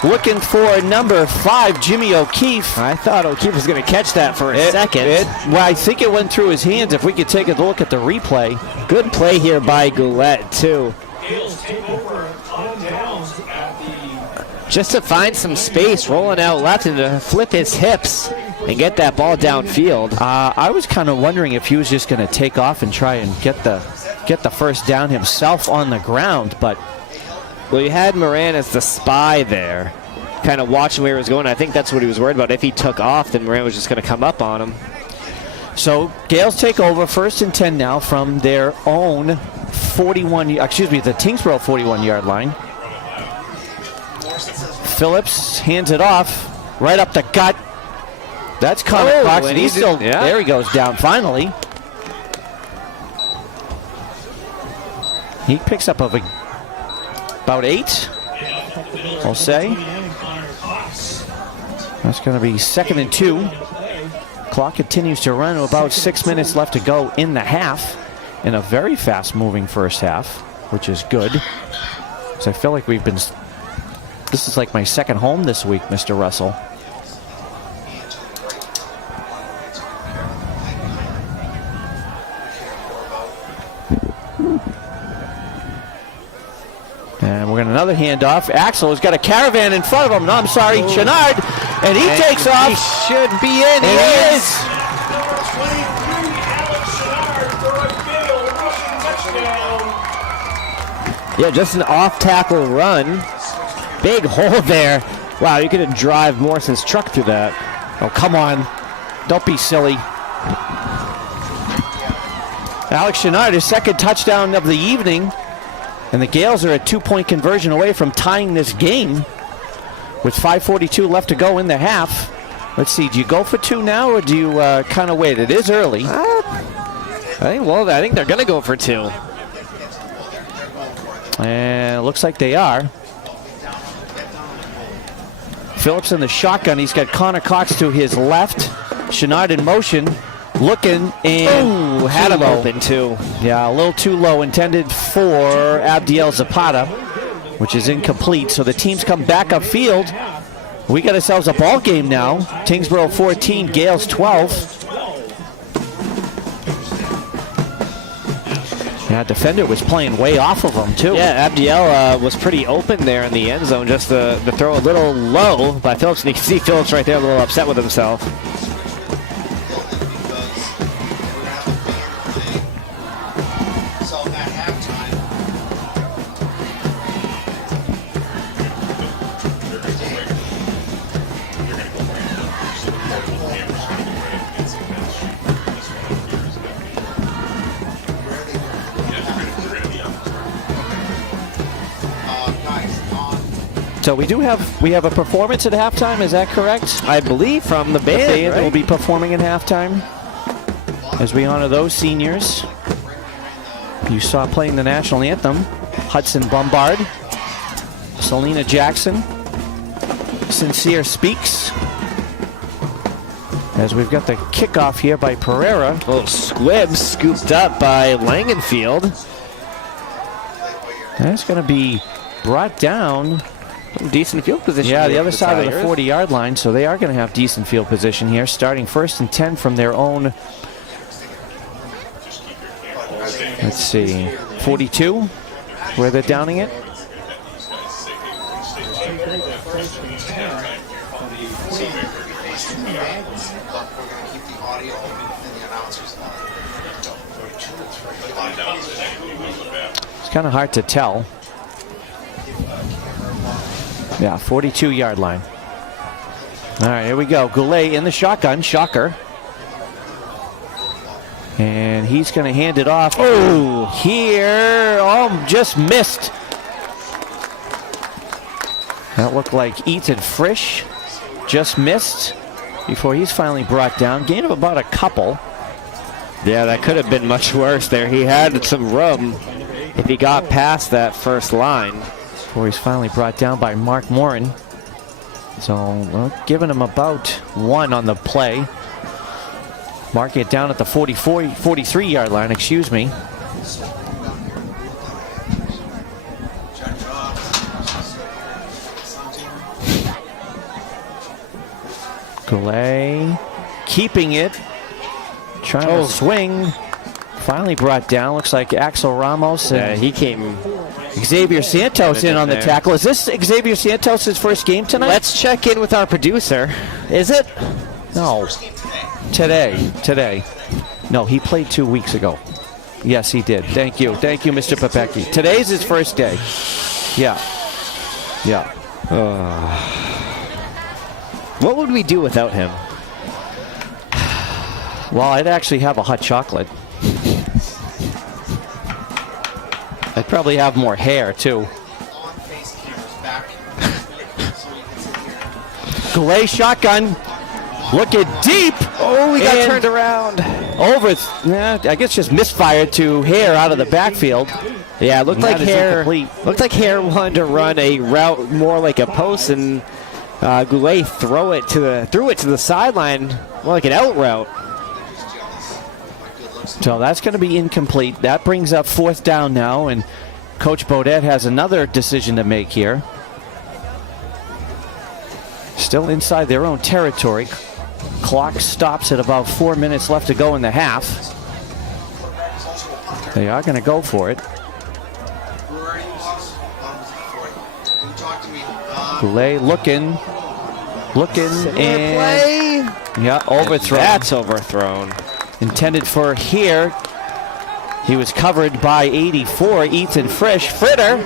Looking for number 5, Jimmy O'Keefe. I thought O'Keefe was going to catch that for a second. Well, I think it went through his hands. If we could take a look at the replay. Good play here by Goulet, too. Just to find some space, rolling out left and to flip his hips and get that ball downfield. I was kind of wondering if he was just going to take off and try and get the 1st down himself on the ground, but well, you had Moran as the spy there, kind of watching where he was going. I think that's what he was worried about. If he took off, then Moran was just going to come up on him. So Gales take over 1st and 10 now from their own the Tyngsbrough 41-yard line. Phillips hands it off right up the gut. That's Connor Cox, and he's still there. He goes down finally. He picks up about 8, I'll say. That's going to be 2nd and 2. Clock continues to run. About 6 minutes left to go in the half. In a very fast-moving first half, which is good. So I feel like this is like my second home this week, Mr. Russell. And another handoff. Axel has got a caravan in front of him. No, I'm sorry, Chenard. And he takes off. He should be in. And he is. Number 23, Alex Chenard for a Bill rushing touchdown. Yeah, just an off-tackle run. Big hole there. Wow, you could have drive Morrison's truck through that. Oh, come on. Don't be silly. Alex Chenard, his second touchdown of the evening. And the Gales are a 2-point conversion away from tying this game with 5:42 left to go in the half. Let's see, do you go for 2 now or do you kind of wait? It is early. I think they're going to go for 2. And it looks like they are. Phillips in the shotgun. He's got Connor Cox to his left. Chenard in motion. Looking and Had him low. open too. Yeah, a little too low. Intended for Abdiel Zapata, which is incomplete. So the teams come back upfield. We got ourselves a ball game now. Tyngsbrough 14, Gales 12. Yeah, defender was playing way off of him too. Yeah, Abdiel was pretty open there in the end zone. Just the throw a little low by Phillips. And you can see Phillips right there a little upset with himself. So at halftime, guys, on So we have a performance at halftime. Is that correct? I believe from the The band, band right? will be performing at halftime as we honor those seniors. You saw playing the national anthem, Hudson Bombard, Selena Jackson, Sincere Speaks. As we've got the kickoff here by Pereira. Little squib scooped up by Langenfield. That's going to be brought down. Decent field position. Yeah, the here other for side of the Tigers. 40-yard line, so they are going to have decent field position here, starting 1st and 10 from their own, let's see, 42, where they're downing it. but we're going to keep the audio and the announcers on. It's kind of hard to tell. Yeah, 42-yard line. All right, here we go. Goulet in the shotgun. Shocker. And he's going to hand it off. Oh, here. Oh, just missed. That looked like Ethan Frisch. Just missed before he's finally brought down. Gain of about a couple. Yeah, that could have been much worse there. He had some room if he got past that first line. Before he's finally brought down by Mark Morin. So, well, giving him about 1 on the play. Marking it down at the 43-yard line, excuse me. Goulet keeping it. Trying to swing. Finally brought down. Looks like Axel Ramos. And He came. Xavier Santos in on the there. tackle. Is this Xavier Santos' first game tonight? Let's check in with our producer. Is it? No. Today. No, he played 2 weeks ago. Yes, he did. Thank you, Mr. Popecki. Today's his first day. Yeah. What would we do without him? Well, I'd actually have a hot chocolate. I'd probably have more hair, too. On-face cameras back. So we can sit here. Goulet shotgun. Looking deep. Oh, we got And turned around. Over. I guess just misfired to Hare out of the backfield. Yeah, it looked And like that is Hare. incomplete. Looked like Hare wanted to run a route more like a post, and Goulet threw it to the sideline, more like an out route. So that's going to be incomplete. That brings up 4th down now, and Coach Beaudet has another decision to make here. Still inside their own territory. Clock stops at about 4 minutes left to go in the half. They are going to go for it. Where are you, Hawks? Goulet looking, and Play. yeah, overthrown. That's overthrown. Intended for here. He was covered by 84, Ethan Fritter.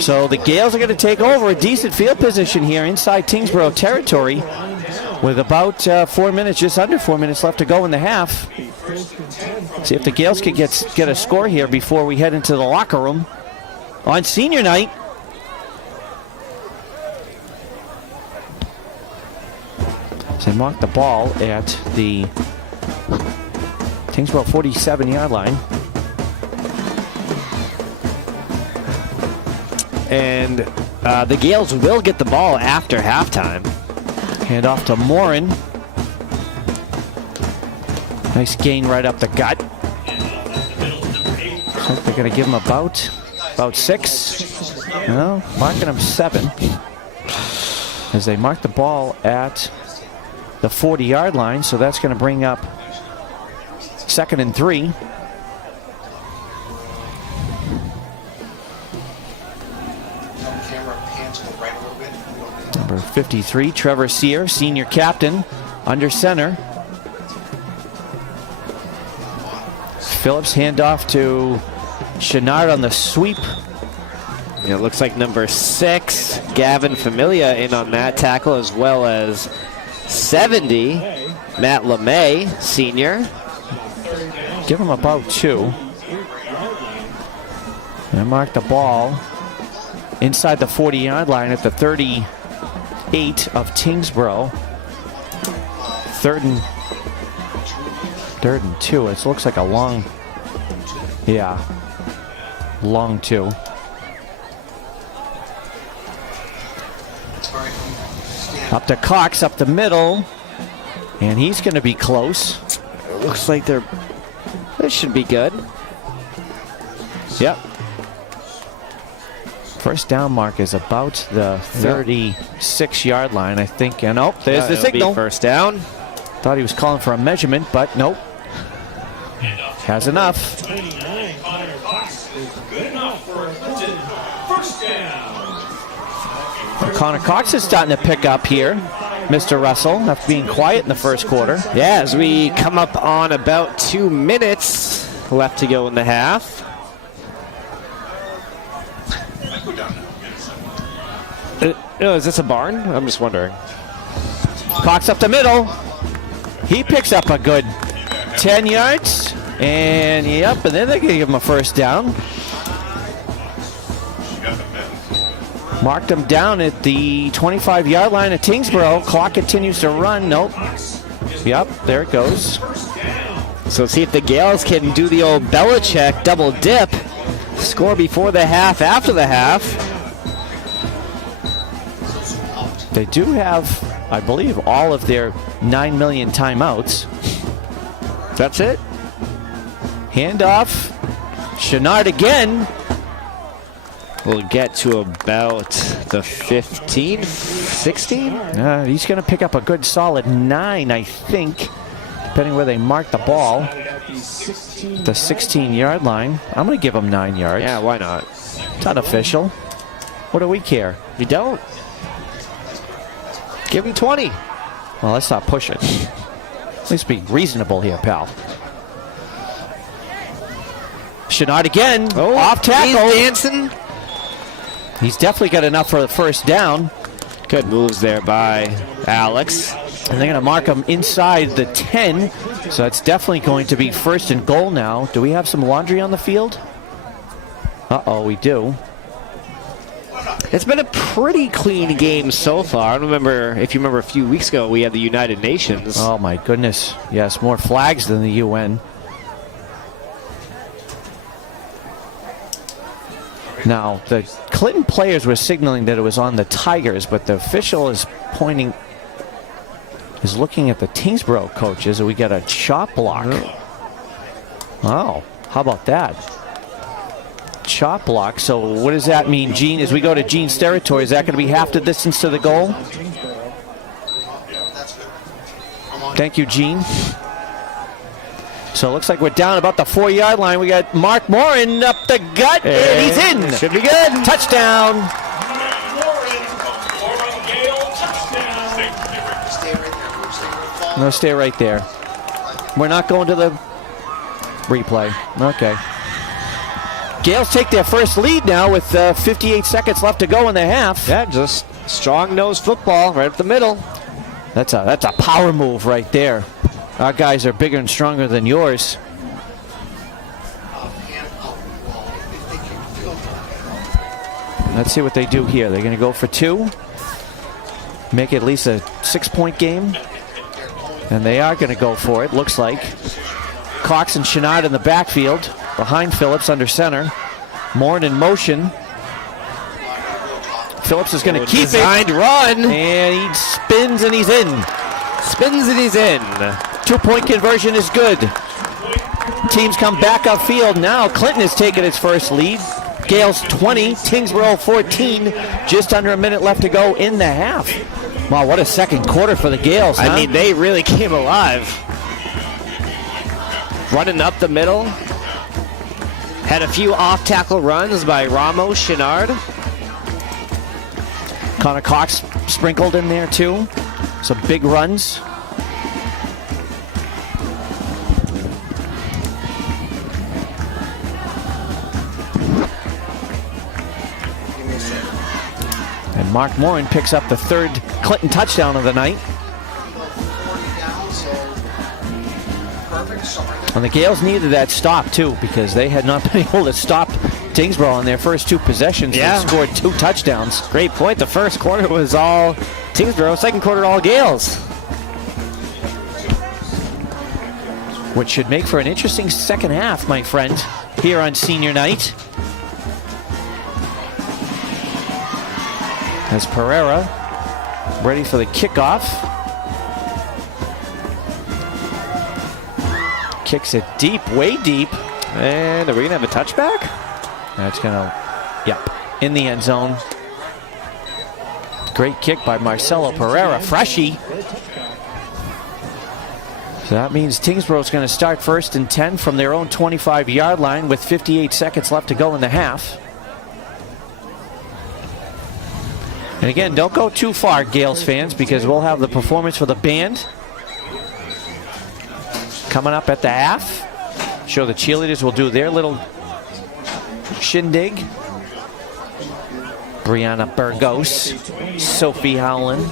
So the Gales are going to take over a decent field position here inside Tyngsbrough territory with about 4 minutes, just under 4 minutes left to go in the half. See if the Gales can get a score here before we head into the locker room on senior night. So they mark the ball at the Tyngsbrough 47-yard line. And the Gales will get the ball after halftime. Hand off to Morin. Nice gain right up the gut. So they're going to give him about 6. No, marking him 7. As they mark the ball at the 40-yard line. So that's going to bring up 2nd and 3. Number 53, Trevor Sear, senior captain, under center. Phillips handoff to Chenard on the sweep. It looks like number 6, Gavin Familia, in on that tackle, as well as 70, Matt LeMay, senior. Give him about 2. And mark the ball inside the 40-yard line at the 38 of Tyngsbrough. Third and 2. It looks like a long, long 2. Up to Cox, up the middle, and he's going to be close. It looks like this should be good. Yep. First down mark is about the 36-yard line, I think. And oh, there's the signal. First down. Thought he was calling for a measurement, but nope. Has enough. Connor Cox is starting to pick up here, Mr. Russell, after being quiet in the first quarter. Yeah, as we come up on about 2 minutes left to go in the half. Is this a barn? I'm just wondering. Cox up the middle. He picks up a good 10 yards. And yep, and then they're going to give him a first down. Marked him down at the 25-yard line of Tyngsbrough. Clock continues to run. Nope. Yep, there it goes. So see if the Gales can do the old Belichick double dip. Score before the half, after the half. They do have, I believe, all of their 9 million timeouts. That's it. Handoff. Chenard again. We'll get to about the 15, 16. He's going to pick up a good solid 9, I think, depending where they mark the ball. The 16-yard line. I'm going to give him 9 yards. Yeah, why not? It's unofficial. What do we care? You don't. Give him 20. Well, let's not push it. At least be reasonable here, pal. Chenard again. Oh, off tackle. He's dancing. He's definitely got enough for the first down. Good moves there by Alex. And they're going to mark him inside the 10. So that's definitely going to be first and goal now. Do we have some laundry on the field? Uh-oh, we do. It's been a pretty clean game so far. I don't remember, if you remember a few weeks ago, we had the United Nations. Oh, my goodness. Yes, more flags than the UN. Now, the Clinton players were signaling that it was on the Tigers, but the official is looking at the Tyngsbrough coaches, and we got a chop block. Oh, how about that? Chop block. So what does that mean, Gene? As we go to Gene's territory, is that going to be half the distance to the goal? Thank you, Gene. So it looks like we're down about the 4-yard line. We got Mark Morin up the gut, and he's in. Should be good. Touchdown. No, stay right there. We're not going to the replay. Okay. Gales take their first lead now with 58 seconds left to go in the half. Yeah, just strong-nosed football right up the middle. That's a power move right there. Our guys are bigger and stronger than yours. Let's see what they do here. They're going to go for 2. Make it at least a 6-point game. And they are going to go for it, looks like. Cox and Chenard in the backfield. Behind Phillips under center. Morn in motion. Phillips is going to keep Designed it. Run. And he spins and he's in. Spins and he's in. 2-point conversion is good. Teams come back upfield now. Clinton has taken its first lead. Gales 20, Tyngsbrough 14. Just under a minute left to go in the half. Wow, what a second quarter for the Gales, huh? I mean, they really came alive. Running up the middle. Had a few off-tackle runs by Ramos, Chenard. Connor Cox sprinkled in there too. Some big runs. And Mark Morin picks up the third Clinton touchdown of the night. And the Gales needed that stop too, because they had not been able to stop Tyngsbrough on their first 2 possessions. Yeah. They scored 2 touchdowns. Great point. The first quarter was all Tyngsbrough. Second quarter, all Gales. Which should make for an interesting second half, my friend, here on senior night. As Pereira ready for the kickoff. Kicks it deep, way deep. And are we going to have a touchback? That's going to, yep, in the end zone. Great kick by Marcelo Pereira, freshie. So that means Tyngsbrough is going to start 1st and 10 from their own 25-yard line with 58 seconds left to go in the half. And again, don't go too far, Gales fans, because we'll have the performance for the band coming up at the half. Sure, the cheerleaders will do their little shindig. Brianna Burgos, Sophie Howland,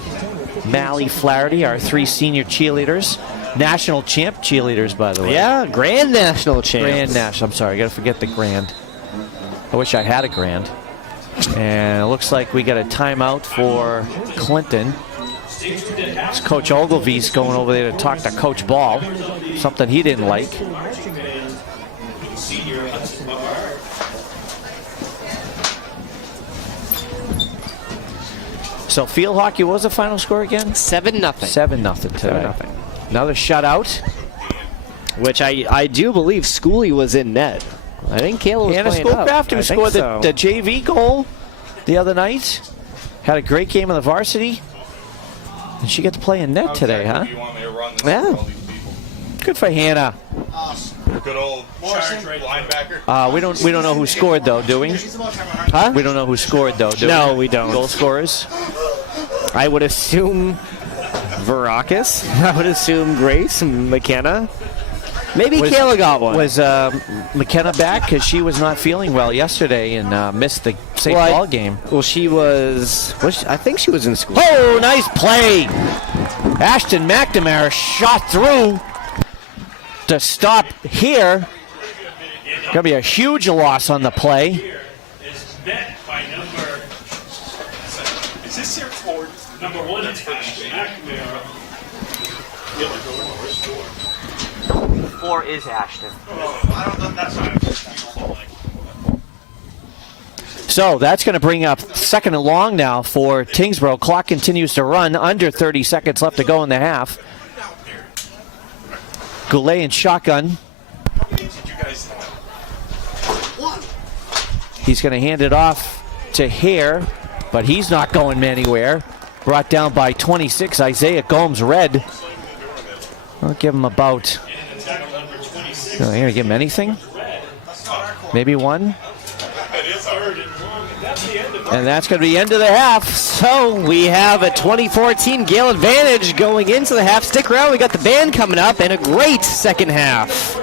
Mally Flaherty, our 3 senior cheerleaders. National champ cheerleaders, by the way. Yeah, grand national champ. Grand national. I'm sorry, I got to forget the grand. I wish I had a grand. And it looks like we got a timeout for Clinton. It's Coach Ogilvy's going over there to talk to Coach Ball. Something he didn't like. So field hockey, what was the final score again? 7-0. 7-0 today. 7-0. Another shutout. Which I do believe Schooley was in net. I think Kayla was Hannah playing up. Schoolcraft, who I think scored so. the JV goal the other night. Had a great game in the varsity. And she got to play in net today, huh? You want me to run this Yeah. for all these people? Good for Hannah. Good old linebacker. We don't know who scored though, do we? Huh? We don't know who scored though, do we? No, we don't. Goal scorers. I would assume Varakis. I would assume Grace and McKenna. Maybe Kayla got one. Was McKenna back? Because she was not feeling well yesterday and missed the St. Paul game. Well, she was I think she was in school. Oh, nice play. Ashton McNamara shot through to stop here. Going to be a huge loss on the play. Is met by number. Is this your Ford? Number 1 is Ashton McNamara. 4 is Ashton. So that's going to bring up 2nd and long now for Tyngsbrough. Clock continues to run. Under 30 seconds left to go in the half. Goulet in shotgun. He's going to hand it off to Hare, but he's not going anywhere. Brought down by 26, Isaiah Gomes Red. I'll give him about... You're going to give him anything? Maybe 1? It is hard. Third and long. And that's the end of And that's going to be the end of the half. So we have a 2014 Gale advantage going into the half. Stick around. We got the band coming up and a great second half.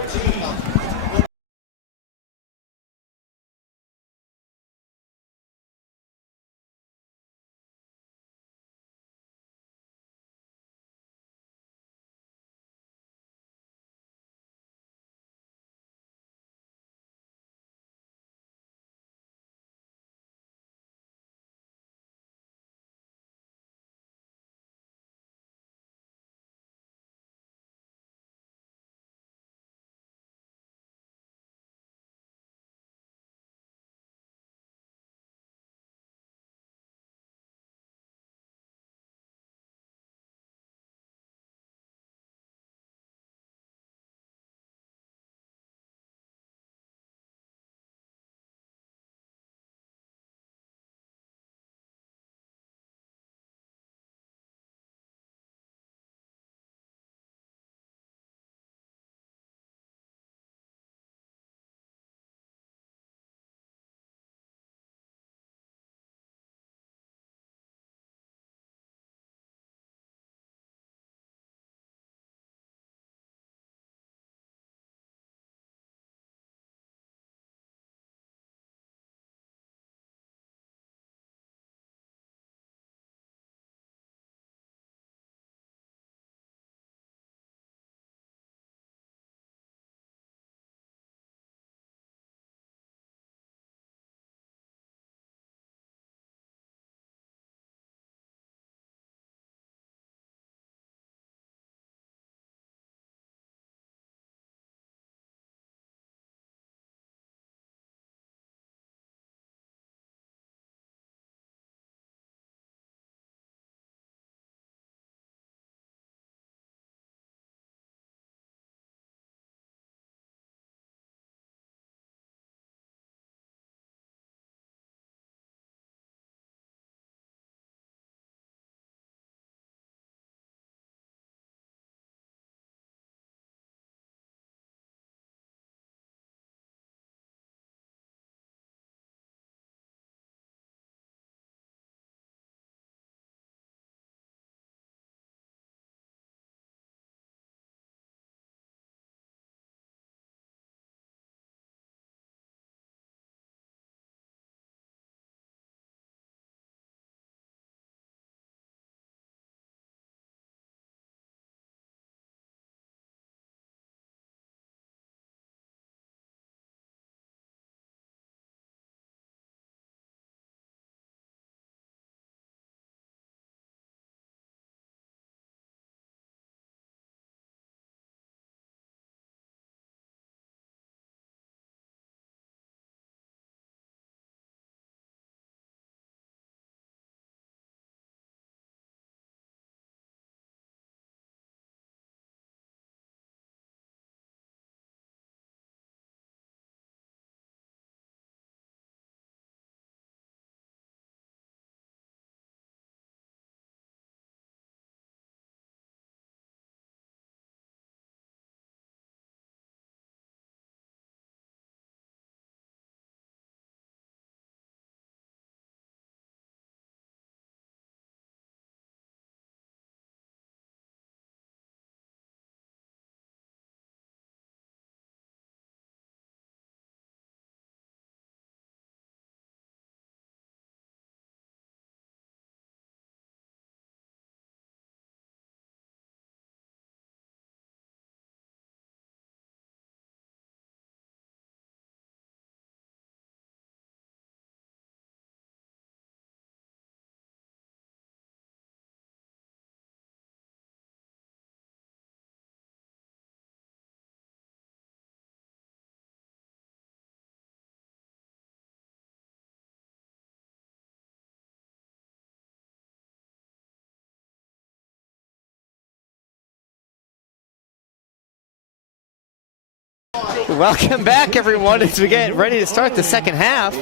Welcome back, everyone, as we get ready to start the second half.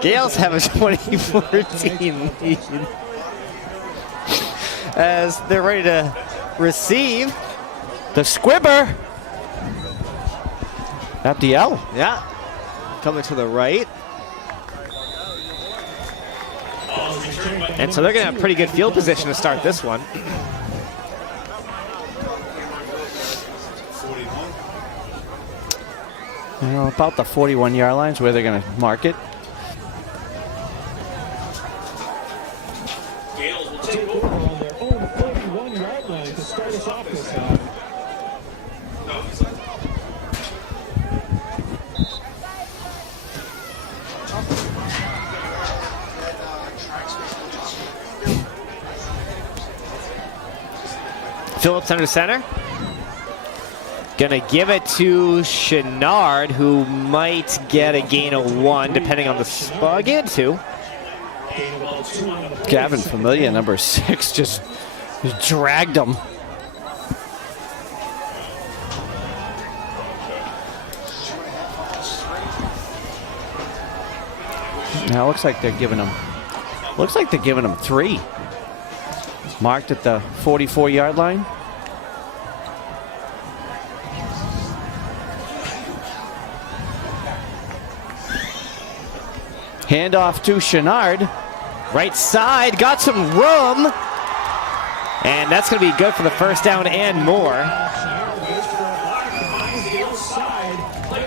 Gales have a 2014 lead as they're ready to receive the squibber at the L. Yeah. coming to the right. And so they're going to have pretty good field position to start this one. You know, about the 41-yard line is where they're going to mark it. Gales will Take over on their own 41-yard line to start us off this half. Phillips under center. Gonna give it to Chenard, who might get a gain of 1, depending on the spot. Gain of 2. Gavin Familia, number 6, just dragged him. Now it looks like they're giving him. Looks like they're giving him 3. Marked at the 44-yard line. Handoff to Chenard. Right side, got some room. And that's going to be good for the first down and more.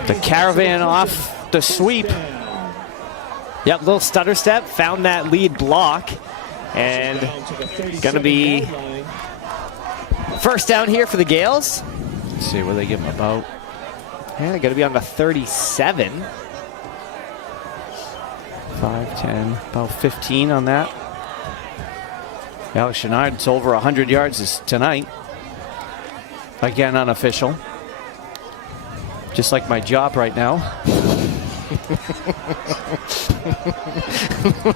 The caravan off the sweep. Yep, little stutter step, found that lead block. And going to be first down here for the Gales. Let's see what they give them about. Yeah, they're going to be on the 37. 5, 10, about 15 on that. Alex Chenard's over 100 yards tonight. Again, unofficial. Just like my job right now.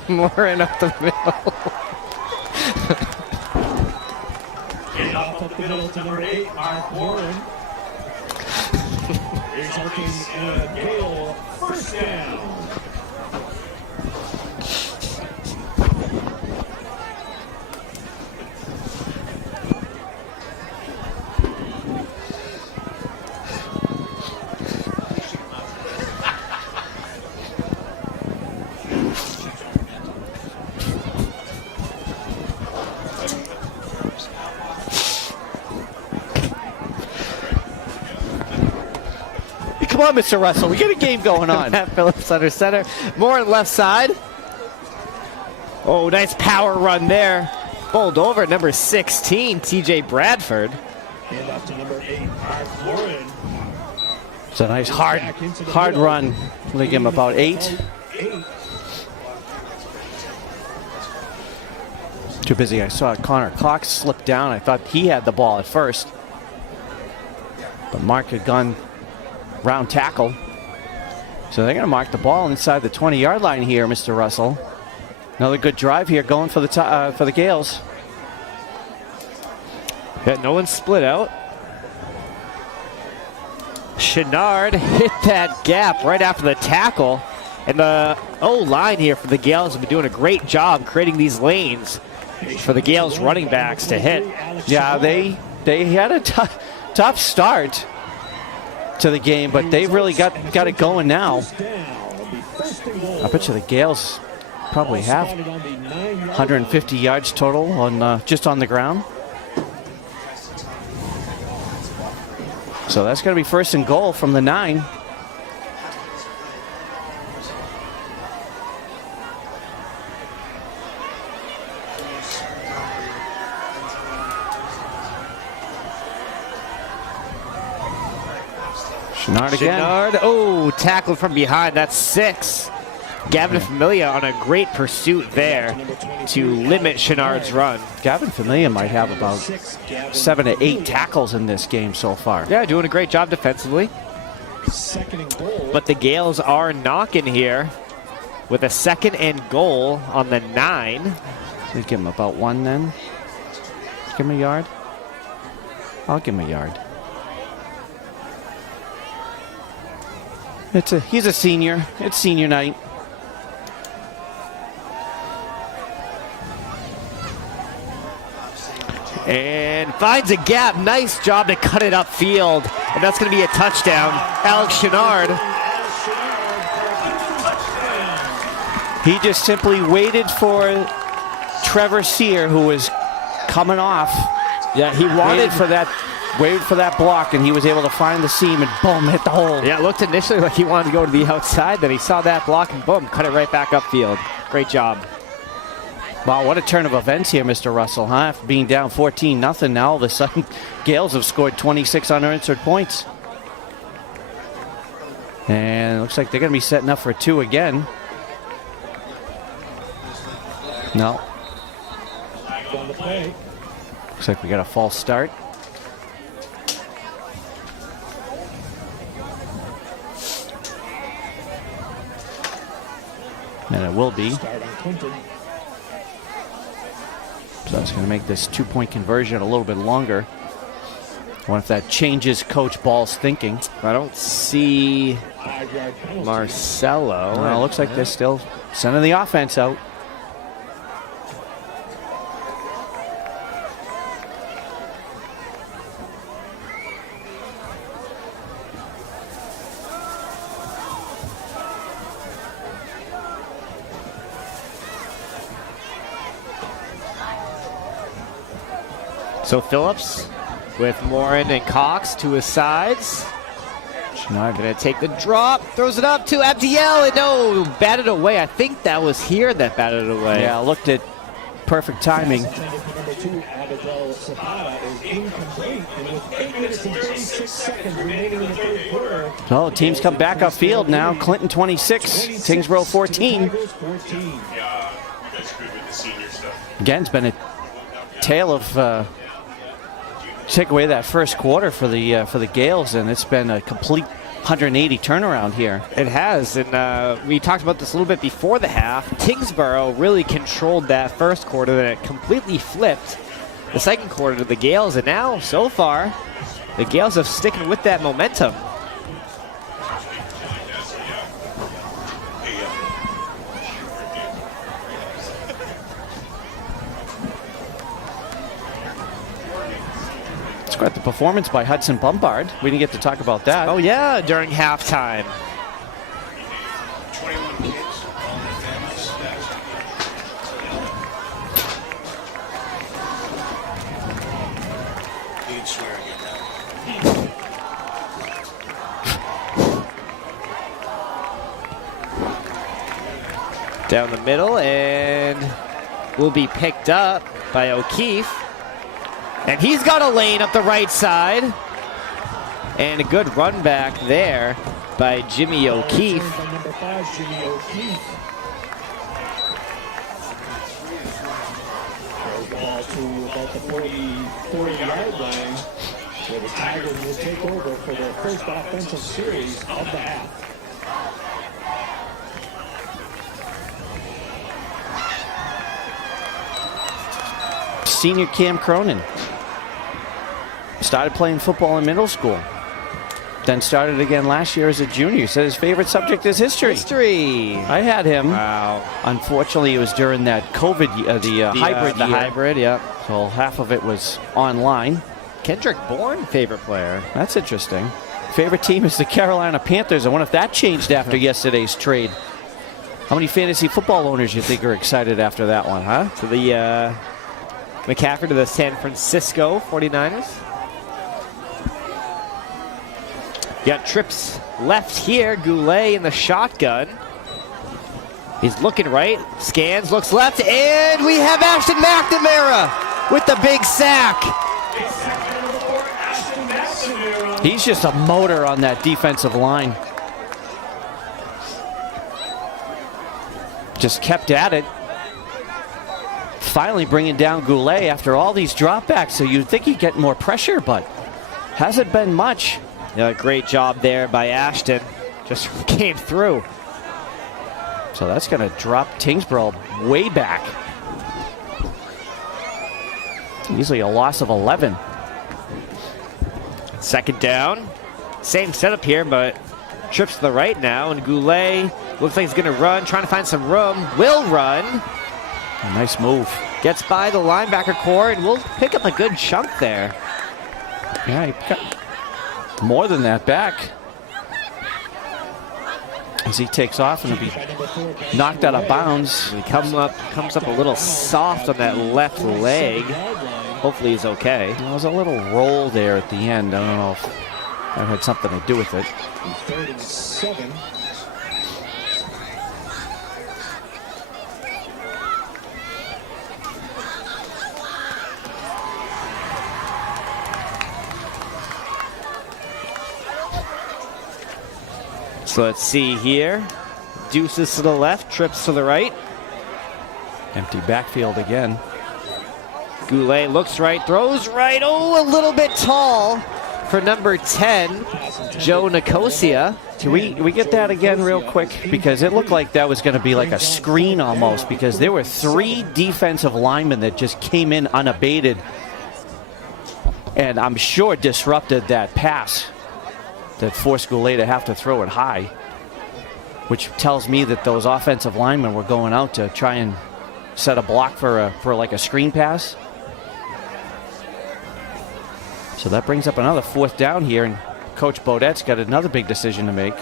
More in up the middle. Hand off up the middle to number 8, Mark Warren. Resulting in a Gale first down. Come on, Mr. Russell. We got a game going on. Matt Phillips under center. More on left side. Oh, nice power run there. Bowled over at number 16, TJ Bradford. And up to number 8, Mark Warren. It's a nice hard run. They give him about 8. Too busy. I saw Connor Cox slip down. I thought he had the ball at first. But Mark had gone round tackle. So they're going to mark the ball inside the 20-yard line here, Mr. Russell. Another good drive here going for the Gales. Yeah, no one split out. Chenard hit that gap right after the tackle. And the O-line here for the Gales have been doing a great job creating these lanes for the Gales running backs to hit. Yeah, they had a tough start to the game, but they've really got it going now. I bet you the Gales probably have 150 yards total on just on the ground. So that's going to be first and goal from the 9. Chenard again. Chenard, oh, tackled from behind. That's 6. Gavin Familia on a great pursuit there to limit Chenard's run. Gavin Familia might have about 7 to 8 tackles in this game so far. Yeah, doing a great job defensively. But the Gales are knocking here with a second and goal on the 9. They give him about 1 then. Give him a yard. I'll give him a yard. He's a senior. It's senior night. And finds a gap. Nice job to cut it upfield. And that's going to be a touchdown. Alex Chenard He just simply waited for Trevor Sear, who was coming off. Yeah, he wanted Waited for that block, and he was able to find the seam and boom, hit the hole. Yeah, it looked initially like he wanted to go to the outside, then he saw that block and boom, cut it right back upfield. Great job. Wow, what a turn of events here, Mr. Russell, huh? After being down 14-0, now all of a sudden, Gales have scored 26 unanswered points. And it looks like they're going to be setting up for 2 again. No. Looks like we got a false start. And it will be. So that's going to make this 2-point conversion a little bit longer. I wonder if that changes Coach Ball's thinking. I don't see Marcelo. Well, it looks like they're still sending the offense out. So Phillips with Morin and Cox to his sides. Not going to take the drop, throws it up to Abdiel, and no, batted away. I think that was here that batted away. Yeah, looked at perfect timing. So teams come back upfield now. Clinton 26, Tyngsbrough 14. Again, it's been a tale of take away that first quarter for the Gales, and it's been a complete 180 turnaround here. It has, and we talked about this a little bit before the half. Tyngsbrough really controlled that first quarter, then it completely flipped the second quarter to the Gales, and now, so far, the Gales have sticking with that momentum. Got the performance by Hudson Bombard. We didn't get to talk about that. Oh yeah, during halftime. 21 kids, all their families. You'd swear again now. Down the middle, and will be picked up by O'Keefe. And he's got a lane up the right side. And a good run back there by Jimmy O'Keefe. Number 5, Jimmy O'Keefe. Ball to about the 40-yard line, where the Tigers will take over for their first offensive series of the half. Senior Cam Cronin started playing football in middle school. Then started again last year as a junior. He said his favorite subject is history. History. I had him. Wow. Unfortunately, it was during that COVID, hybrid the year. hybrid, yeah. So half of it was online. Kendrick Bourne, favorite player. That's interesting. Favorite team is the Carolina Panthers. I wonder if that changed after yesterday's trade. How many fantasy football owners you think are excited after that one, huh? To the McCaffrey to the San Francisco 49ers. Got trips left here. Goulet in the shotgun. He's looking right. Scans, looks left, and we have Ashton McNamara with the big sack. He's just a motor on that defensive line. Just kept at it. Finally bringing down Goulet after all these dropbacks. So you'd think he'd get more pressure, but hasn't been much. Yeah, great job there by Ashton. Just came through. So that's going to drop Tyngsbrough way back. Easily a loss of 11. Second down. Same setup here, but trips to the right now. And Goulet looks like he's going to run, trying to find some room. Will run. A nice move. Gets by the linebacker core and will pick up a good chunk there. Yeah, he got more than that back. as he takes off and will be knocked out of bounds. He comes up a little soft on that left leg. Hopefully he's okay. There was a little roll there at the end. I don't know if that had something to do with it. 3rd and 7. So let's see here. Deuces to the left, trips to the right. Empty backfield again. Goulet looks right, throws right. Oh, a little bit tall for number 10, Joe Nicosia. Can we get that again real quick? Because it looked like that was going to be like a screen almost, because there were 3 defensive linemen that just came in unabated and I'm sure disrupted that pass that forced Goulet to have to throw it high, which tells me that those offensive linemen were going out to try and set a block for like a screen pass. So that brings up another 4th down here, and Coach Baudette's got another big decision to make.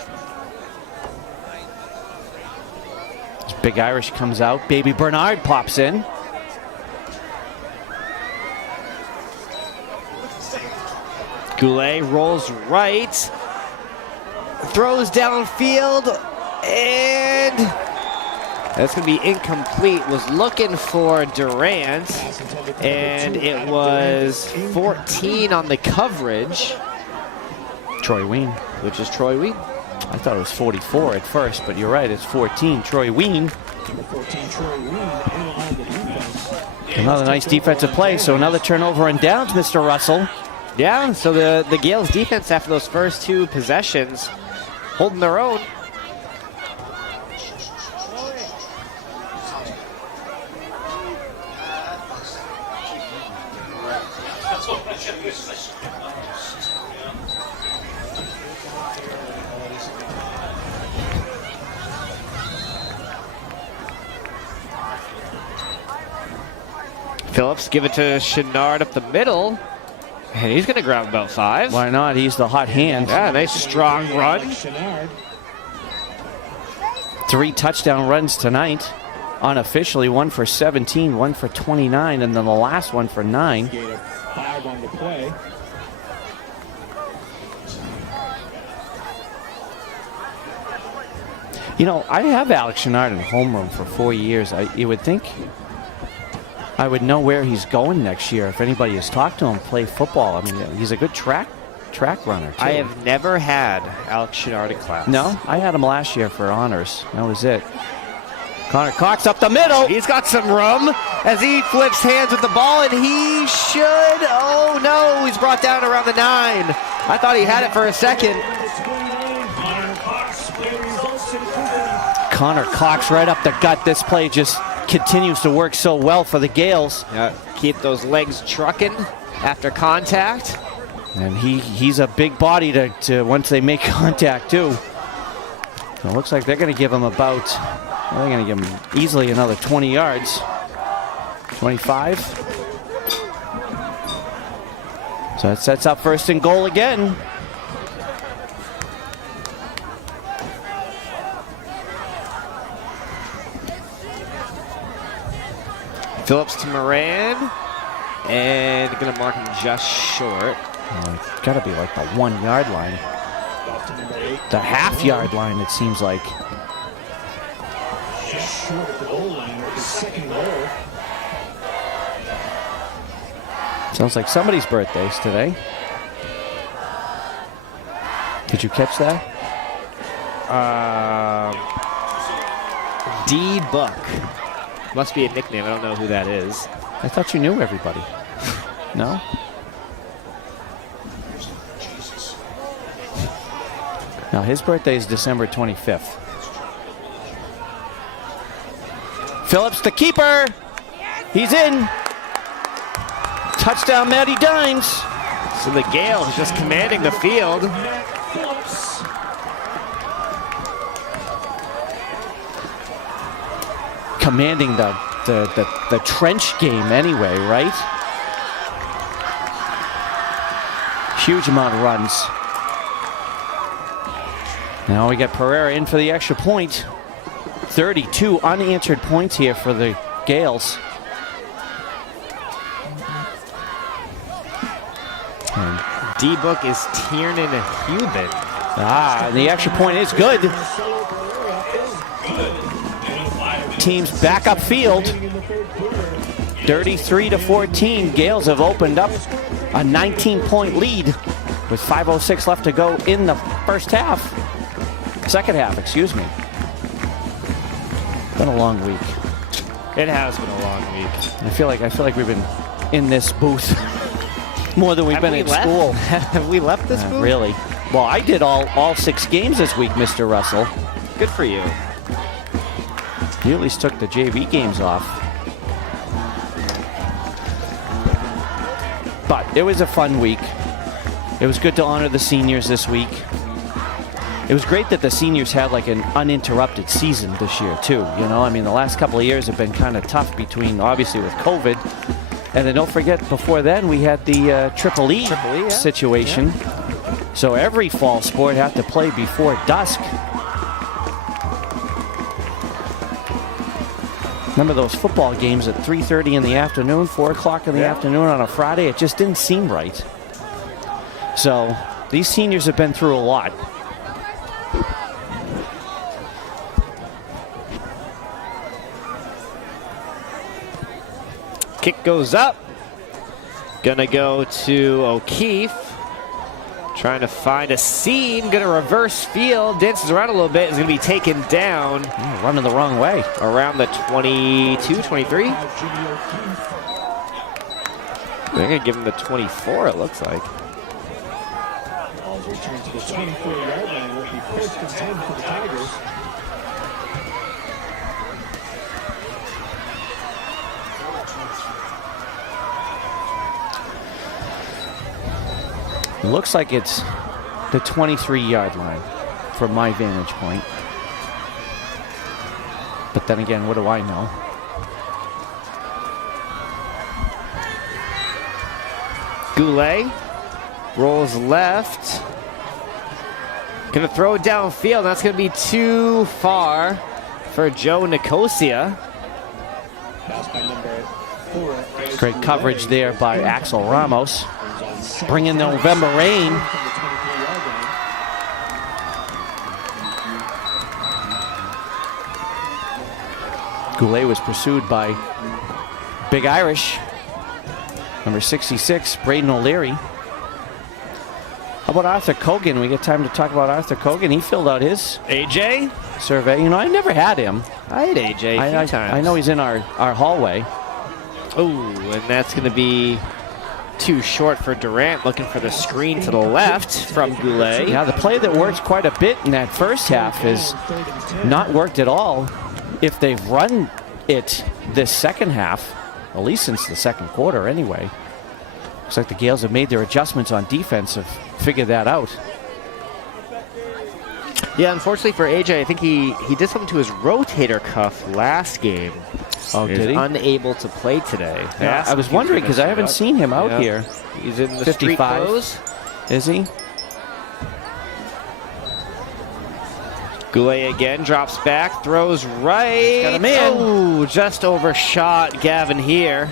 As Big Irish comes out, Baby Bernard pops in. Goulet rolls right, throws downfield, and that's going to be incomplete. Was looking for Durant, and it was 14 on the coverage. Troy Ween. Which is Troy Ween. I thought it was 44 at first, but you're right, it's 14. Troy Ween. Number 14, Troy Ween, in on the defense. Another nice defensive play, so another turnover and downs, Mr. Russell. Yeah, so the Gales defense after those first 2 possessions holding their own. Phillips give it to Chenard up the middle. And he's going to grab about 5. Why not? He's the hot hand. Yeah, nice strong run. Chenard. 3 touchdown runs tonight. Unofficially, 1 for 17, 1 for 29, and then the last one for 9. Gain of 5 on the play. You know, I have Alex Chenard in homeroom for 4 years. You would think I would know where he's going next year if anybody has talked to him play football. I mean, he's a good track runner, too. I have never had Alex Chenard in class. No, I had him last year for honors. That was it. Connor Cox up the middle. He's got some room as he flips hands with the ball, and he should. Oh, no, he's brought down around the 9. I thought he had it for a second. Connor Cox right up the gut. This play just continues to work so well for the Gales. Yeah, keep those legs trucking after contact. And he's a big body to once they make contact, too. So it looks like they're going to give him about, they're going to give him easily another 20 yards. 25. So that sets up 1st and goal again. Phillips to Moran, and going to mark him just short. It's got to be like the 1 yard line. The half-yard line, it seems like. Just short of the goal line with his 2nd goal. Sounds like somebody's birthday's today. Did you catch that? D. Buck. Must be a nickname. I don't know who that is. I thought you knew everybody. No? Now, his birthday is December 25th. Phillips, the keeper. He's in. Touchdown, Matty Dimes. So the Gales just commanding the field. Commanding the trench game anyway, right? Huge amount of runs. Now we got Pereira in for the extra point. 32 unanswered points here for the Gales. And D-Book is Tiernan Hubin. and the extra point is good. Teams back upfield. 33-14. Gales have opened up a 19-point lead with 5:06 left to go in the first half. Second half, excuse me. Been a long week. It has been a long week. I feel like we've been in this booth more than we've been in school. Have we left this booth? Really? Well, I did all 6 games this week, Mr. Russell. Good for you. You at least took the JV games off. But it was a fun week. It was good to honor the seniors this week. It was great that the seniors had like an uninterrupted season this year too. You know, I mean, the last couple of years have been kind of tough between, obviously, with COVID. And then don't forget, before then, we had the Triple E situation. Yeah. So every fall sport had to play before dusk. Remember those football games at 3:30 in the afternoon, 4 o'clock in the afternoon on a Friday? It just didn't seem right. So these seniors have been through a lot. Kick goes up. Gonna go to O'Keefe. Trying to find a seam. Gonna reverse field. Dances around a little bit. Is gonna be taken down. Running the wrong way. Around the 22, 23. They're gonna give him the 24, it looks like. Return to the 24-yard line will be first and 10 for the Tigers. Looks like it's the 23-yard line from my vantage point. But then again, what do I know? Goulet rolls left. Gonna throw it downfield. That's gonna be too far for Joe Nicosia. Great coverage there by Axel Ramos. Bringing the November rain. Goulet was pursued by Big Irish. Number 66, Braden O'Leary. How about Arthur Cogan? We get time to talk about Arthur Cogan. He filled out his AJ survey. You know, I never had him. I had AJ a few times. I know he's in our hallway. Oh, and that's going to be too short for Durant, looking for the screen to the left from Goulet. Yeah, the play that worked quite a bit in that first half has not worked at all if they've run it this second half, at least since the second quarter anyway. Looks like the Gales have made their adjustments on defense, have figured that out. Yeah, unfortunately for AJ, I think he did something to his rotator cuff last game. Oh, did he? Unable to play today. Yeah, I was wondering because I haven't seen him out here. He's in the 55. Is he? Goulet again drops back, throws right. Got him in. Oh, just overshot Gavin here.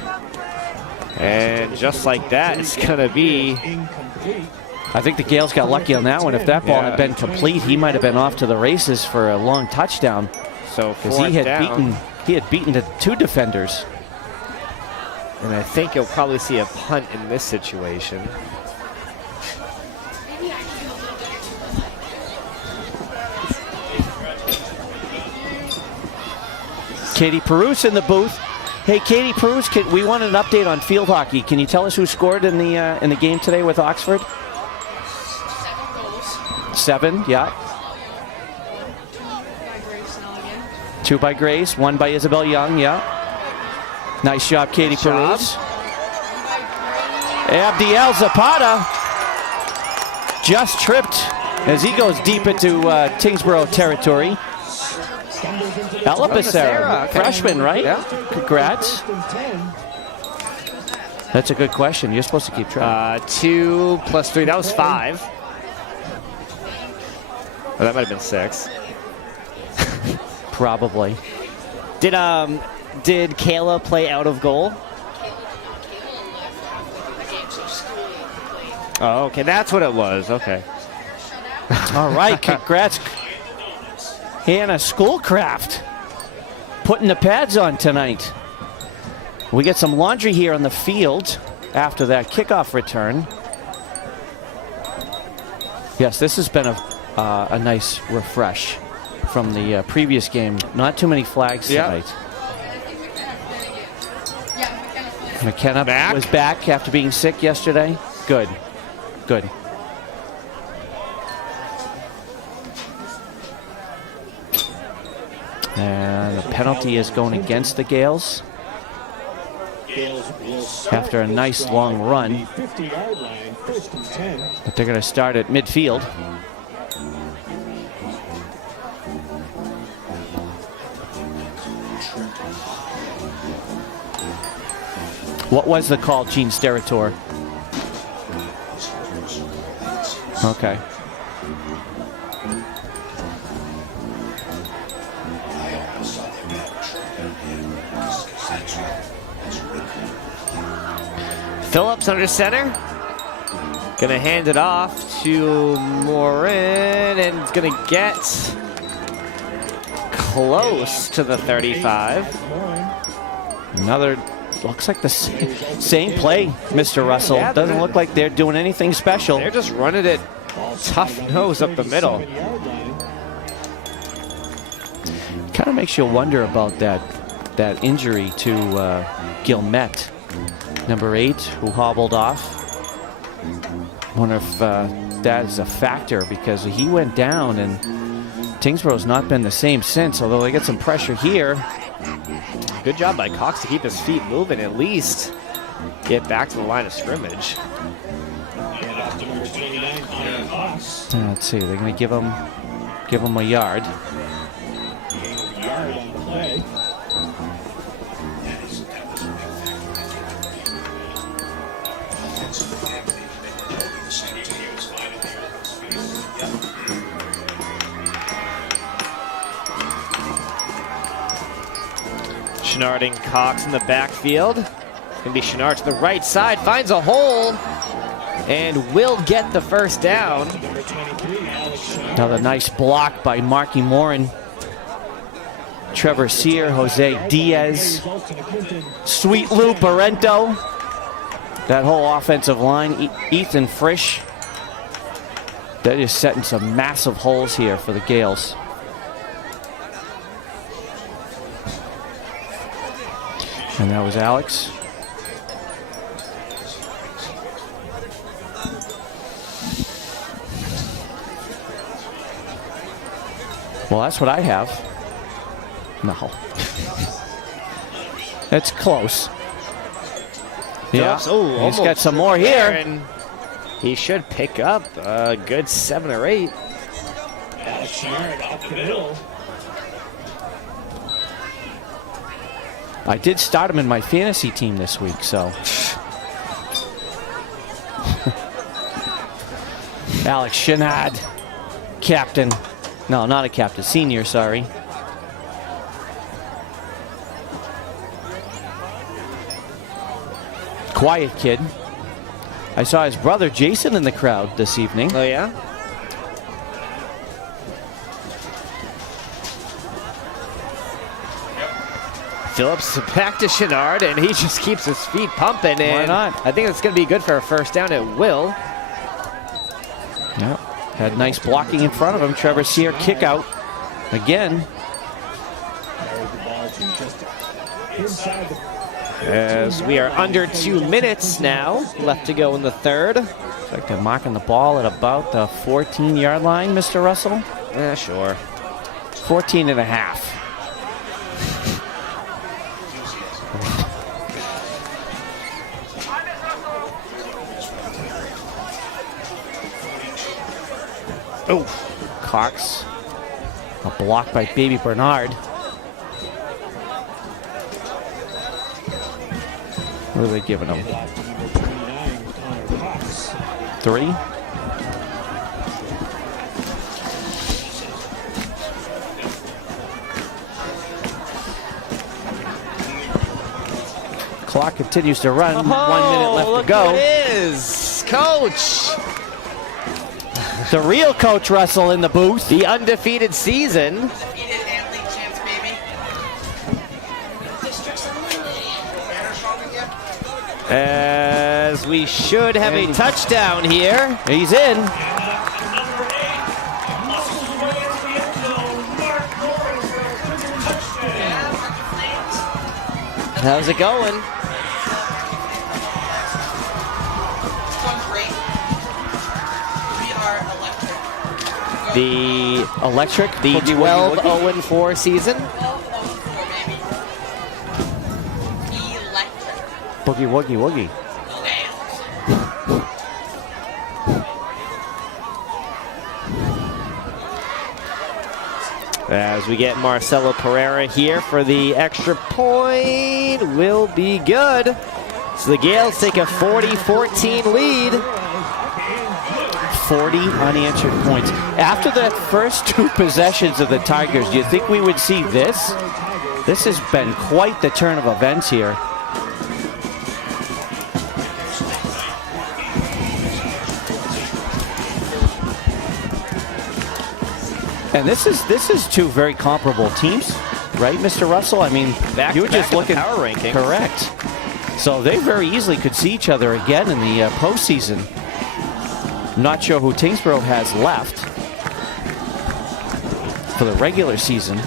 And just like that, it's going to be. I think the Gales got lucky on that one. If that ball had been complete, he might have been off to the races for a long touchdown. So because he had beaten the 2 defenders. And I think you'll probably see a punt in this situation. Katie Perouse in the booth. Hey, Katie Perouse, we want an update on field hockey. Can you tell us who scored in the game today with Oxford? 7 goals. 7, yeah. 2 by Grace, 1 by Isabel Young, yeah. Nice job, Katie Perouse. Abdiel Zapata just tripped as he goes deep into Tyngsbrough territory. Ella Becerra, freshman, right? Yeah. Congrats. That's a good question. You're supposed to keep track. 2 plus 3, that was 5. Well, that might have been 6. Probably. Did Kayla play out of goal? Kayla left the game, so Schooley played. Oh, okay. That's what it was. Okay. All right, congrats, Hannah Schoolcraft. Putting the pads on tonight. We get some laundry here on the field after that kickoff return. Yes, this has been a nice refresh from the previous game. Not too many flags tonight. McKenna was back after being sick yesterday. Good. Good. And the penalty is going against the Gales after a nice long run. But they're going to start at midfield. What was the call, Gene Steratore? Okay. Phillips under center. Gonna hand it off to Morin, and it's gonna get close to the 35. Another, looks like the same play, Mr. Russell. Yeah, doesn't look like they're doing anything special. They're just running it tough nose up the middle. Kind of makes you wonder about that injury to Gilmet, number 8, who hobbled off. Wonder if that is a factor, because he went down and Tyngsbrough's not been the same since, although they get some pressure here. Good job by Cox to keep his feet moving, at least get back to the line of scrimmage. Let's see, they're going to give him a yard. Chenard and Cox in the backfield. Gonna be Chenard to the right side, finds a hole, and will get the first down. Another nice block by Marky Morin. Trevor Sear, Jose Diaz, Sweet Lou Barrento. That whole offensive line, Ethan Frisch. That is setting some massive holes here for the Gales. And that was Alex. Well, that's what I have. No. That's close. Yeah, Oh, he's got some more here. And he should pick up a good 7 or 8. Alex Chenard up the middle. I did start him in my fantasy team this week, so. Alex Chenard, captain. No, not a captain, senior, sorry. Quiet kid. I saw his brother Jason in the crowd this evening. Oh, yeah? Phillips back to Chenard, and he just keeps his feet pumping. And why not? I think it's going to be good for a first down. It will. Yep. Had nice blocking in front of him. Trevor Sear kick out again. As we are under 2 minutes now left to go in the third. Looks like they're marking the ball at about the 14-yard line, Mr. Russell. Yeah, sure. 14 and a half. Oh, Cox. A block by Baby Bernard. What are they giving him? 3? Clock continues to run. 1 minute left look to go. who it is. Coach. The real Coach Russell in the booth. The undefeated season. As we should have a touchdown here. He's in. Number 8, muscles way into the end zone. Mark Norris for a touchdown. How's it going? We are electric. The Boogie, 12-0-4 season. Electric. Boogie woogie woogie. As we get Marcelo Pereira here for the extra point, will be good. So the Gales take a 40-14 lead. 40 unanswered points. After the first 2 possessions of the Tigers, do you think we would see this? This has been quite the turn of events here. And this is 2 very comparable teams, right, Mr. Russell? I mean, Back you to were just back in the looking power rankings. Correct. So they very easily could see each other again in the postseason. Not sure who Tyngsbrough has left for the regular season.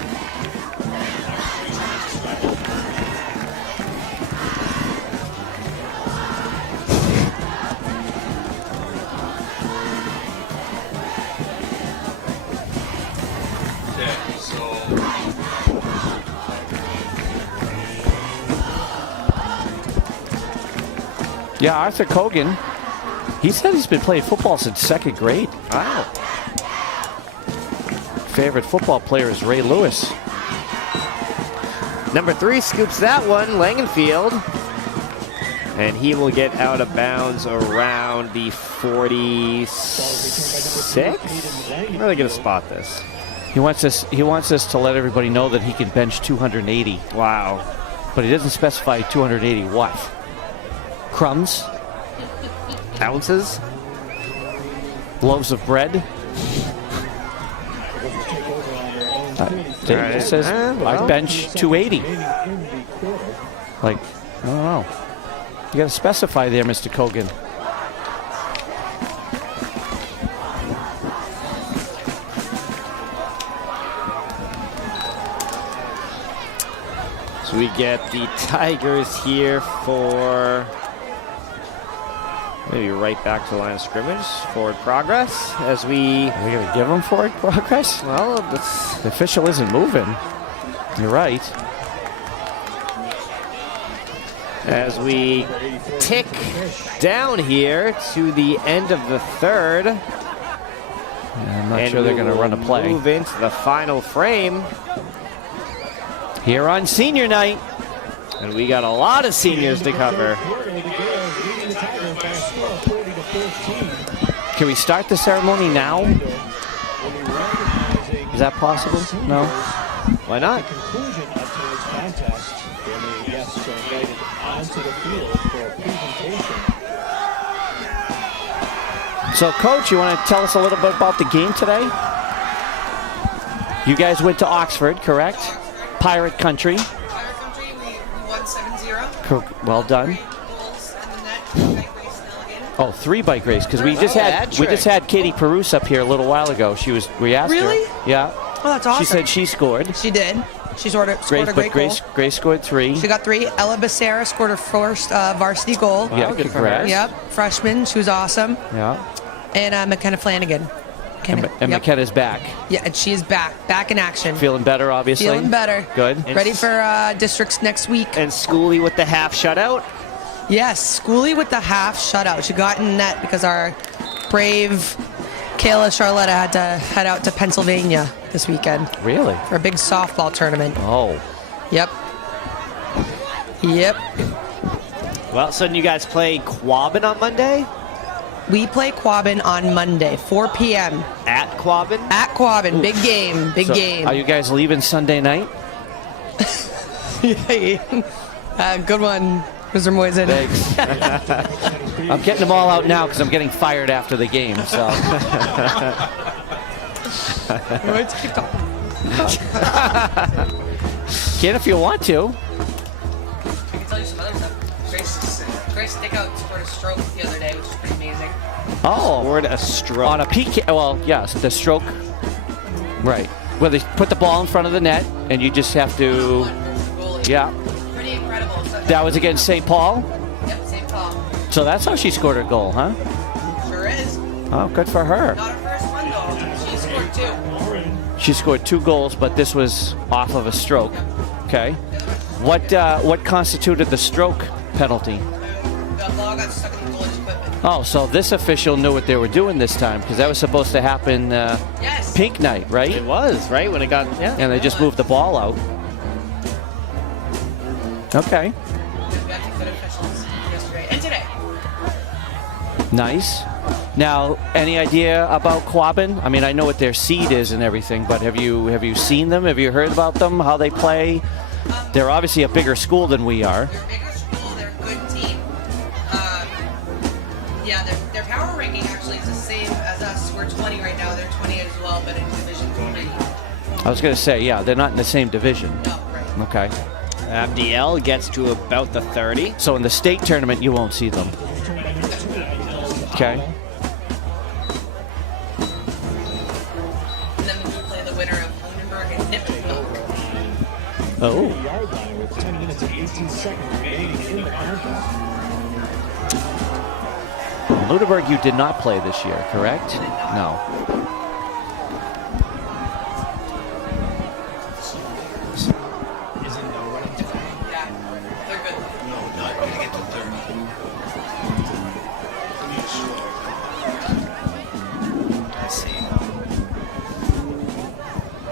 Okay, so Yeah, Arthur Kogan, he said he's been playing football since 2nd grade. Wow. Favorite football player is Ray Lewis. Number 3 scoops that one, Langenfield. And he will get out of bounds around the 46. Where are they going to spot this? He wants us to let everybody know that he can bench 280. Wow. But he doesn't specify 280 what? Crumbs? Ounces? Loaves of bread? It just says, I bench 280. Like, I don't know. You got to specify there, Mr. Kogan. So we get the Tigers here for maybe right back to the line of scrimmage. Forward progress as we... Are we going to give him forward progress? Well, that's... The official isn't moving. You're right. As we tick down here to the end of the 3rd. I'm not sure they're going to run a play. Move into the final frame. Here on senior night. And we got a lot of seniors to cover. Can we start the ceremony now? Is that possible? No? Why not? Conclusion of tonight's contest, when the guests are invited onto the field for a presentation. So, Coach, you want to tell us a little bit about the game today? You guys went to Oxford, correct? Pirate Country. Pirate Country, we won 7-0. Well done. Goals in the net, bike race and alligator. Oh, 3 bike race because we Oh, just bad trick. Katie Perouse up here a little while ago. We asked Really? her. Yeah. Oh, that's awesome. She said she scored. She did. She scored a great goal. Grace scored 3. She got 3. Ella Becerra scored her first varsity goal. Yeah, good for her. congrats. Yep, freshman. She was awesome. Yeah. And McKenna Flanagan. And Yep. McKenna's back. Yeah, and she is back in action. Feeling better, obviously. Feeling better. Good. Ready for districts next week. And Schooley with the half shutout. Yes, Schooley with the half shutout. She got in net because our brave Kayla Charlotta had to head out to Pennsylvania this weekend Really? for a big softball tournament. Oh. Yep. Well, so you guys play Quabbin on Monday? We play Quabbin on Monday, 4 p.m. At Quabbin? At Quabbin. Big game. Big So, game. are you guys leaving Sunday night? Good one. Mr. Moisen. Thanks. I'm getting them all out now because I'm getting fired after the game. So. Can if you want to. I can tell you some other stuff. Grace Stickout scored a stroke the other day, which is pretty amazing. Oh, Scored a stroke. on a PK. Well, yes, the stroke. Right, where they put the ball in front of the net, and you just have to. One versus goalie. Yeah, Pretty incredible. So, that was against St. Paul. yep, same call. So that's how she scored her goal, huh? Sure is. Oh, good for her. Not her first one though. She scored 2. She scored 2 goals, but this was off of a stroke. Okay. What constituted the stroke penalty? The ball got stuck in the goalie's equipment. Oh, so this official knew what they were doing this time because that was supposed to happen Yes. pink night, right? It was, right? When it got, yeah. And they just moved the ball out. Okay. We got to good officials yesterday and today. Nice. Now, any idea about Quabbin? I mean, I know what their seed is and everything, but have you seen them? Have you heard about them? How they play? They're obviously a bigger school than we are. They're a bigger school. They're a good team. Yeah, their power ranking actually is the same as us. We're 20 right now. They're 20 as well, but in Division 3. I was going to say, yeah, they're not in the same division. No, right. Okay. FDL gets to about the 30. So in the state tournament, you won't see them. Okay. And then we play the winner of Lunenburg and Nippenville. Oh. Yard line with 10 minutes and 18 seconds remaining in the contest. Lunenburg, you did not play this year, correct? No. Yeah, they're good. No, not going to get to 30. I see.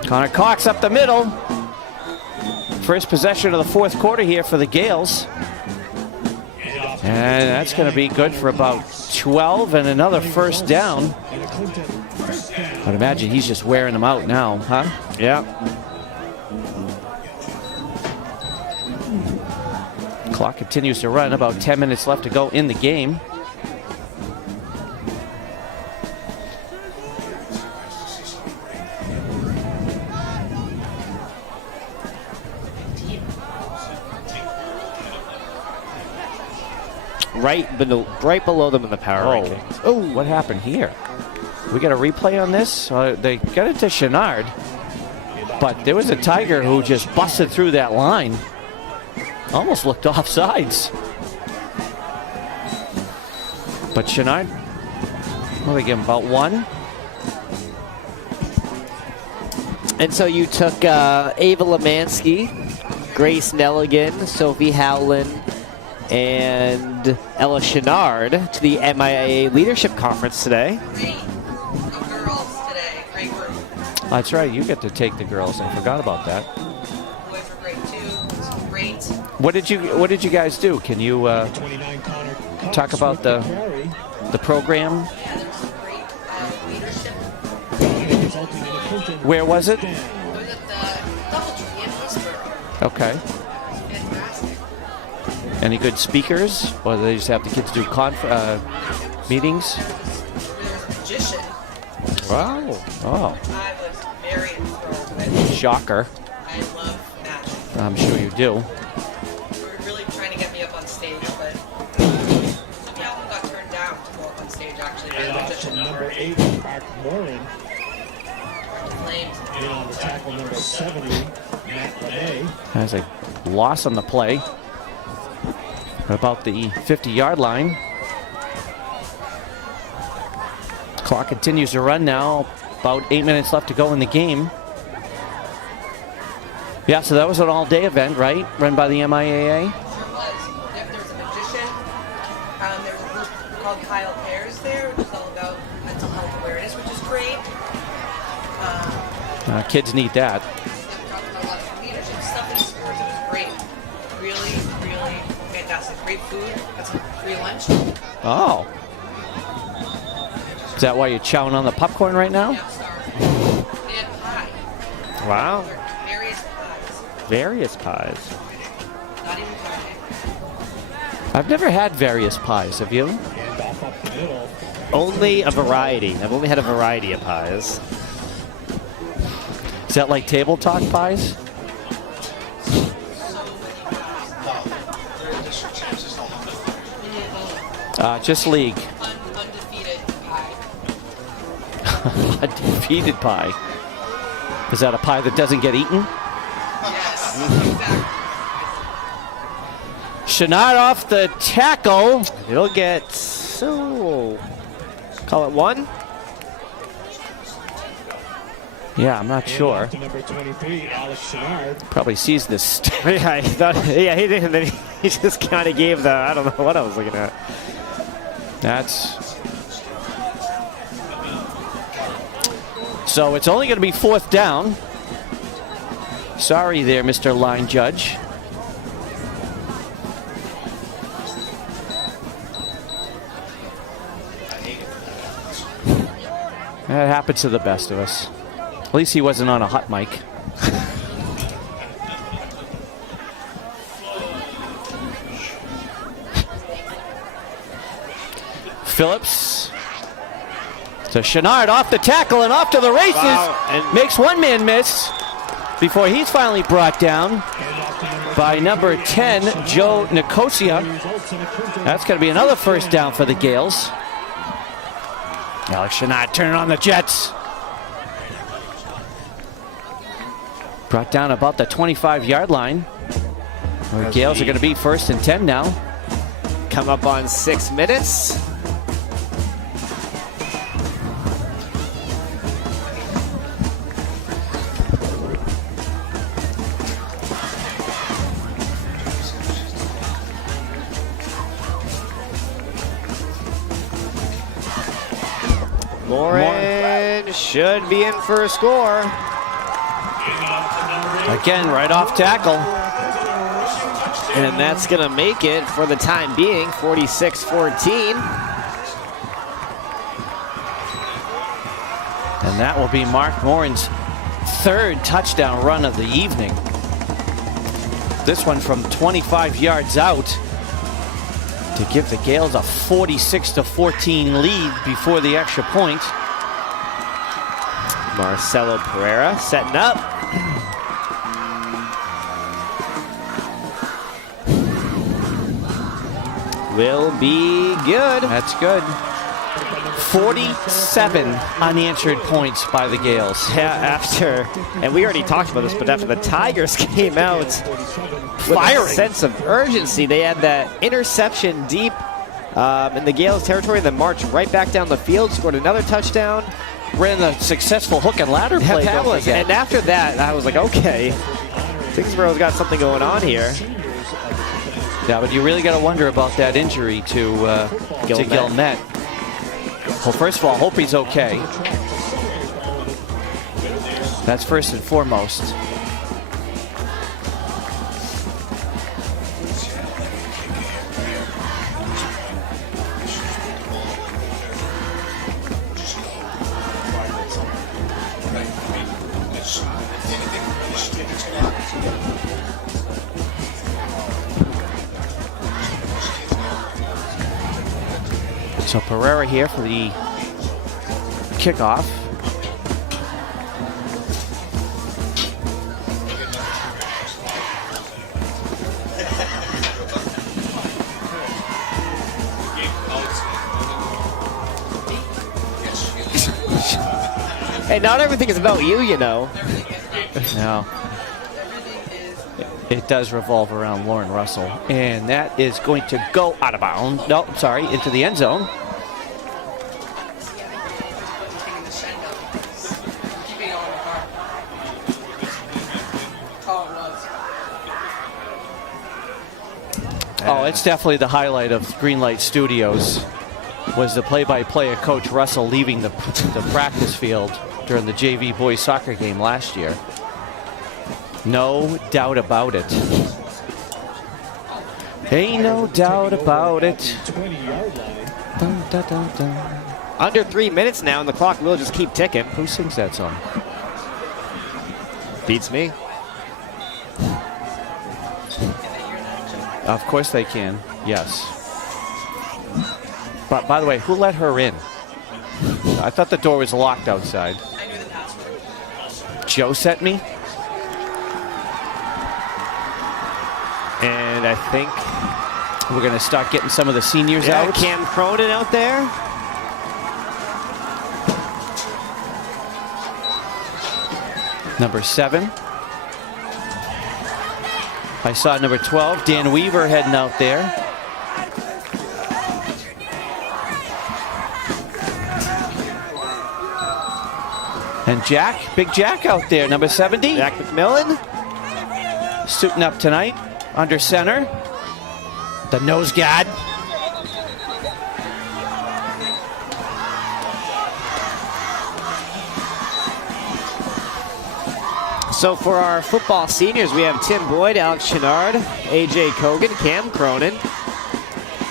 Connor Cox up the middle. First possession of the fourth quarter here for the Gales. And that's going to be good for about 12 and another first down. I'd imagine he's just wearing them out now, huh? Yeah. Clock continues to run. About 10 minutes left to go in the game. Right below them in the power rankings. Oh, what happened here? We got a replay on this? They got it to Chenard, but there was a Tiger who just busted through that line. Almost looked offsides. But Chenard, what do they give him, about 1? And so you took Ava Lemansky, Grace Nelligan, Sophie Howland, and Ella Chenard to the MIAA Leadership Conference today. Great girls today. Great group. That's right, you get to take the girls. I forgot about that. Boys were great too. Great. What did you guys do? Can you 29 Connor Cox talk about with the program? Yeah, there was some great leadership. carry, resulting in a Clinton Where was it? It was at the DoubleTree in Hillsborough. Okay. Fantastic. Any good speakers? Or do they just have the kids do meetings? There was a magician. Wow. Oh, I was very enthralled with. shocker. I love magic. I'm sure you do. They were really trying to get me up on stage, but yeah, one got turned down to go up on stage actually. by the and magician. number 8, Mark Morin. Flames. And on the tackle number 70, Matt LeMay. Has a loss on the play. About the 50-yard line. Clock continues to run now. About 8 minutes left to go in the game. Yeah, so that was an all-day event, right? Run by the MIAA. Sure was. Yep, there was a magician. There was a group called Kyle Pears there, which is all about mental health awareness, which is great. Kids need that. Talking about a lot of leadership stuff in sports. It was great. Really, really fantastic. Great food. Got some free lunch. Oh. Is that why you're chowing on the popcorn right now? Yeah, sorry. They had pie. Wow. Various pies. Various pies. Not even pie. I've never had various pies. Have you? And off up the middle. Only a variety. I've only had a variety of pies. Is that like table talk pies? Just league. Undefeated pie. A defeated pie. Is that a pie that doesn't get eaten? Yes, exactly. Chenard off the tackle. It'll get, so, call it 1. Yeah, I'm not sure. And off to number 23, Alex Chenard. Probably sees this. Yeah, I thought, yeah, he did, and then he just kind of gave the, I don't know what I was looking at. That's. So it's only going to be 4th down. Sorry there, Mr. Line Judge. That happens to the best of us. At least he wasn't on a hot mic. Phillips to Chenard off the tackle and off to the races. Wow, and makes one man miss before he's finally brought down by number 10, Joe Nicosia. That's going to be another 1st down for the Gales. Alex Chenard turning on the Jets. Brought down about the 25-yard line. Where Gales are going to be 1st and 10 now. Come up on 6 minutes. Morin should be in for a score. Again, right off tackle. And that's going to make it for the time being, 46-14. And that will be Mark Morin's 3rd touchdown run of the evening. This one from 25 yards out to give the Gales a 46-14 lead before the extra point. Marcelo Pereira setting up. Will be good. That's good. 47 unanswered points by the Gales. Yeah, after, and we already talked about this, but after the Tigers came out with a sense of urgency, they had that interception deep in the Gales territory, then marched right back down the field, scored another touchdown. Ran the successful hook and ladder play. And after that, I was like, okay, Tyngsbrough's got something going on here. Yeah, but you really got to wonder about that injury to Gilmet. Well, first of all, hope he's okay. That's first and foremost. So Pereira here for the kickoff. Hey, not everything is about you, you know. No. It does revolve around Lauren Russell. And that is going to go out of bounds. No, sorry, into the end zone. Oh, it's definitely the highlight of Greenlight Studios was the play-by-play of Coach Russell leaving the practice field during the JV boys soccer game last year. No doubt about it. Ain't no doubt about it. 20-yard line. Dun, dun, dun, dun. Under 3 minutes now, and the clock will just keep ticking. Who sings that song? Beats me. Of course they can. Yes. But by the way, who let her in? I thought the door was locked outside. I knew the password. Joe sent me? And I think We're going to start getting some of the seniors out. Cam Cronin out there. Number 7. I saw number 12, Dan Weaver, heading out there. And Jack, Big Jack out there, number 70. Jack McMillan. Suiting up tonight, under center. The nose guard. So for our football seniors, we have Tim Boyd, Alex Chenard, AJ Kogan, Cam Cronin,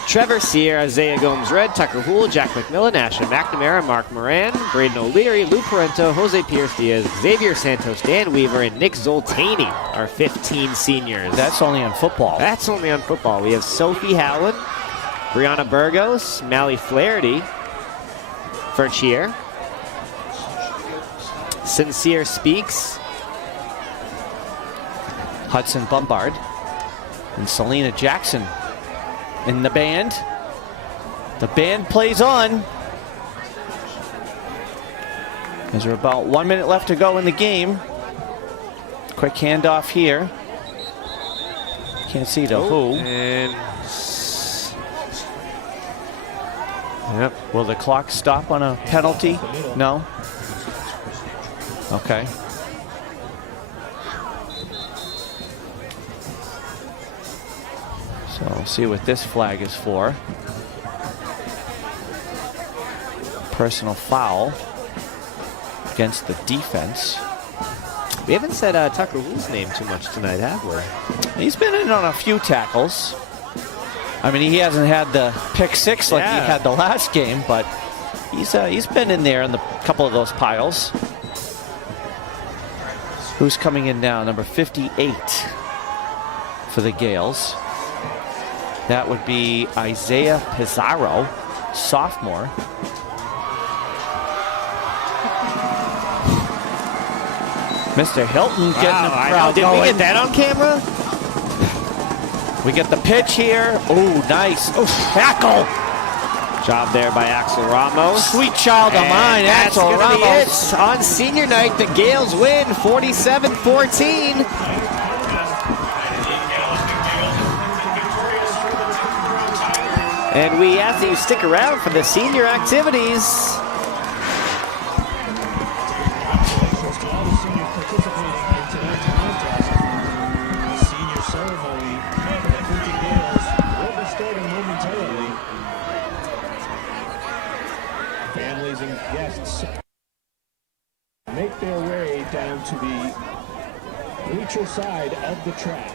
Trevor Sear, Isaiah Gomes-Red, Tucker Houle, Jack McMillan, Ashton McNamara, Mark Moran, Braden O'Leary, Lou Parento, Jose Pierce-Diaz, Xavier Santos, Dan Weaver, and Nick Zoltani, our 15 seniors. That's only on football. That's only on football. We have Sophie Howland, Brianna Burgos, Mally Flaherty for cheer. Sincere Speaks, Hudson Bombard and Selena Jackson in the band. The band plays on. There's about 1 minute left to go in the game. Quick handoff here. Can't see to who. And Will the clock stop on a penalty? No? Okay. So we'll see what this flag is for. Personal foul against the defense. we haven't said Tucker Houle's name too much tonight, have we? He's been in on a few tackles. I mean, he hasn't had the pick six like he had the last game, but he's been in there in the couple of those piles. Who's coming in now? Number 58 for the Gales. That would be Isaiah Pizarro, sophomore. Mr. Hilton getting the crowd Did going. we get that on camera? We get the pitch here. Oh, nice. Oh, tackle. Job there by Axel Ramos. Sweet child of mine, that's Axel gonna be Ramos. it. On senior night, the Gales win 47-14. And we ask that you stick around for the senior activities. All the seniors participating in tonight's contest. The senior ceremony for the Clinton Gales will be starting momentarily. Families and guests make their way down to the bleacher side of the track.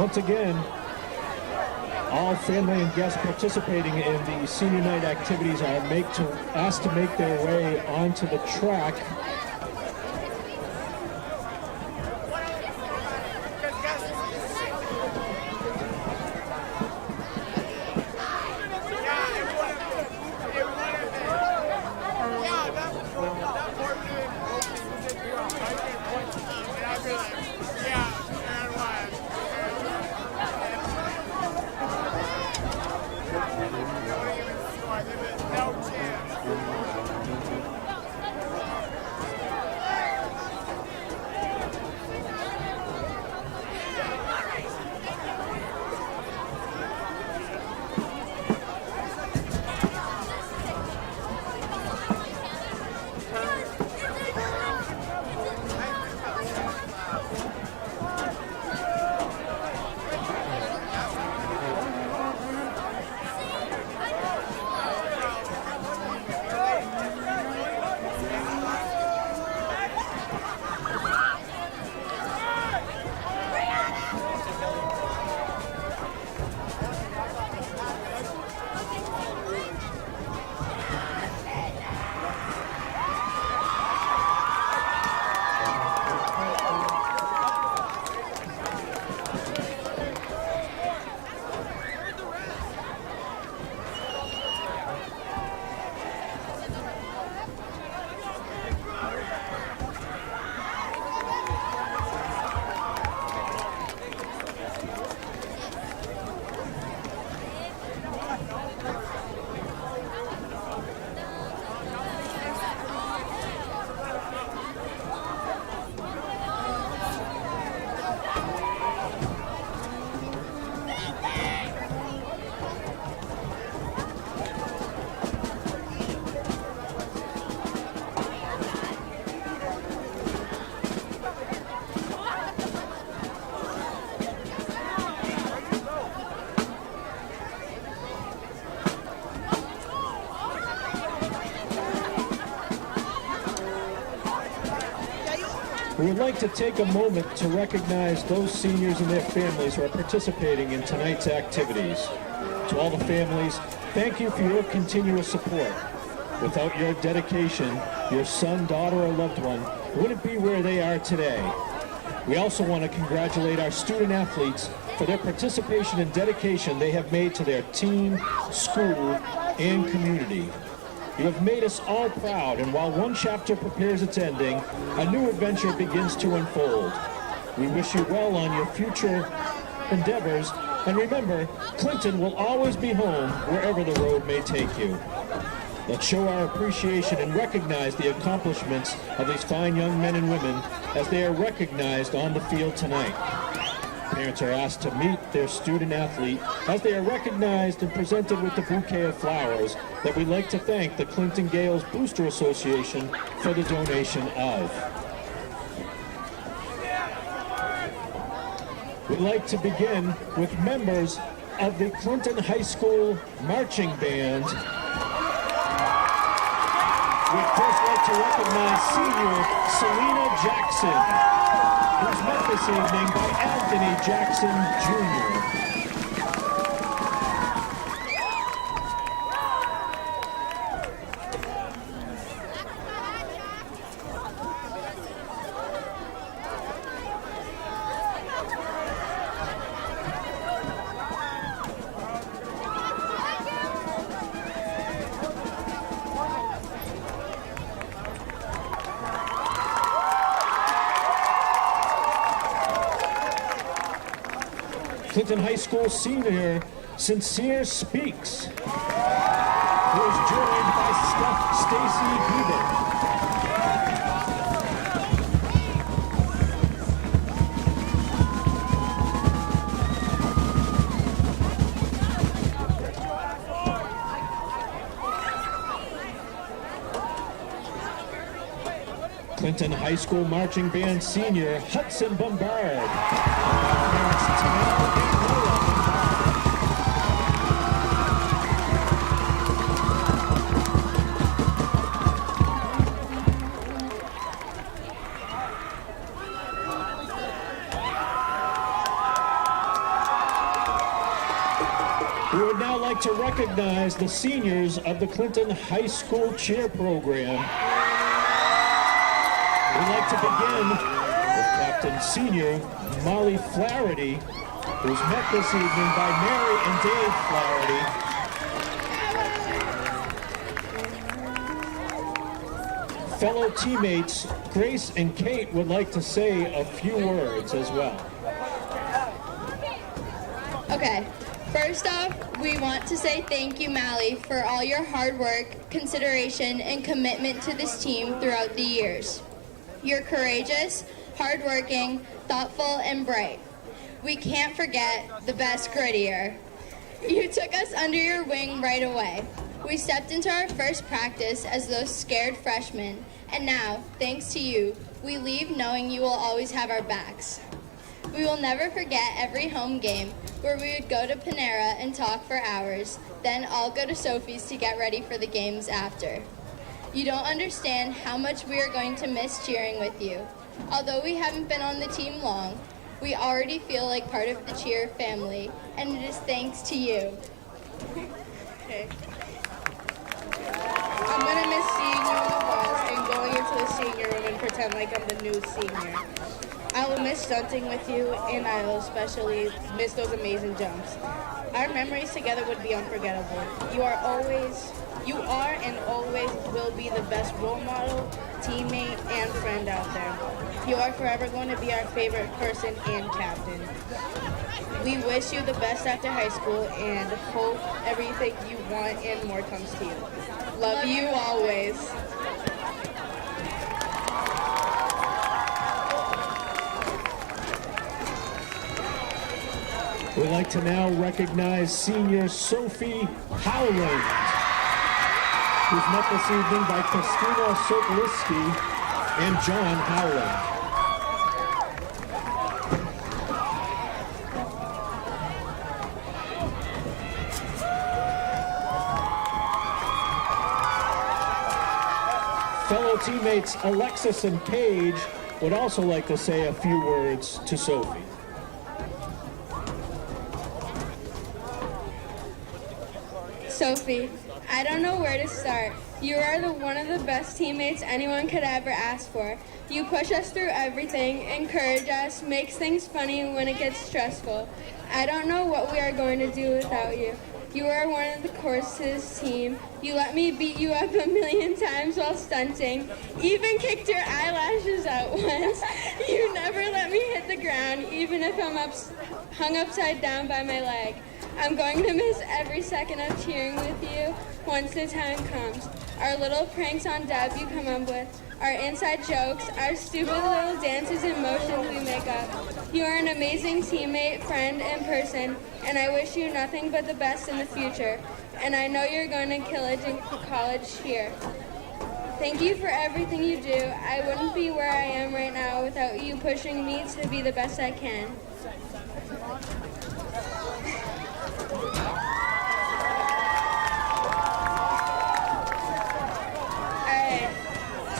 Once again, all family and guests participating in the senior night activities are asked to make their way onto the track. We would like to take a moment to recognize those seniors and their families who are participating in tonight's activities. To all the families, thank you for your continuous support. Without your dedication, your son, daughter, or loved one wouldn't be where they are today. We also want to congratulate our student athletes for their participation and dedication they have made to their team, school, and community. You have made us all proud, and while one chapter prepares its ending, a new adventure begins to unfold. We wish you well on your future endeavors, and remember, Clinton will always be home wherever the road may take you. Let's show our appreciation and recognize the accomplishments of these fine young men and women as they are recognized on the field tonight. Parents are asked to meet their student athlete as they are recognized and presented with the bouquet of flowers that we'd like to thank the Clinton Gales Booster Association for the donation of. We'd like to begin with members of the Clinton High School Marching Band. We'd first like to recognize senior Selena Jackson, who's met this evening by Anthony Jackson, Jr. Clinton High School senior Sincere Speaks, who is joined by Stacy Bieber. Clinton High School Marching Band senior Hudson Bombard. Parents Tanel and Noah like to recognize the seniors of the Clinton High School cheer program. We'd like to begin with Captain Senior Molly Flaherty, who's met this evening by Mary and Dave Flaherty. Fellow teammates Grace and Kate would like to say a few words as well. Okay, first off, we want to say thank you, Mally, for all your hard work, consideration, and commitment to this team throughout the years. You're courageous, hardworking, thoughtful, and bright. We can't forget the best grittier. You took us under your wing right away. We stepped into our first practice as those scared freshmen, and now, thanks to you, we leave knowing you will always have our backs. We will never forget every home game where we would go to Panera and talk for hours, then all go to Sophie's to get ready for the games after. You don't understand how much we are going to miss cheering with you. Although we haven't been on the team long, we already feel like part of the cheer family, and it is thanks to you. Okay. I'm gonna miss seeing you on the bus and going into the senior room and pretend like I'm the new senior. I will miss stunting with you, and I will especially miss those amazing jumps. Our memories together would be unforgettable. You are and always will be the best role model, teammate, and friend out there. You are forever going to be our favorite person and captain. We wish you the best after high school and hope everything you want and more comes to you. Love you always. We'd like to now recognize senior Sophie Howland, who's met this evening by Christina Sokoliski and John Howland. Fellow teammates Alexis and Paige would also like to say a few words to Sophie. Sophie, I don't know where to start. You are one of the best teammates anyone could ever ask for. You push us through everything, encourage us, makes things funny when it gets stressful. I don't know what we are going to do without you. You are one of the cores to this team. You let me beat you up a million times while stunting. Even kicked your eyelashes out once. You never let me hit the ground, even if I'm hung upside down by my leg. I'm going to miss every second of cheering with you once the time comes. Our little pranks on Deb you come up with, our inside jokes, our stupid little dances and motions we make up. You are an amazing teammate, friend, and person, and I wish you nothing but the best in the future. And I know you're going to kill it in college here. Thank you for everything you do. I wouldn't be where I am right now without you pushing me to be the best I can.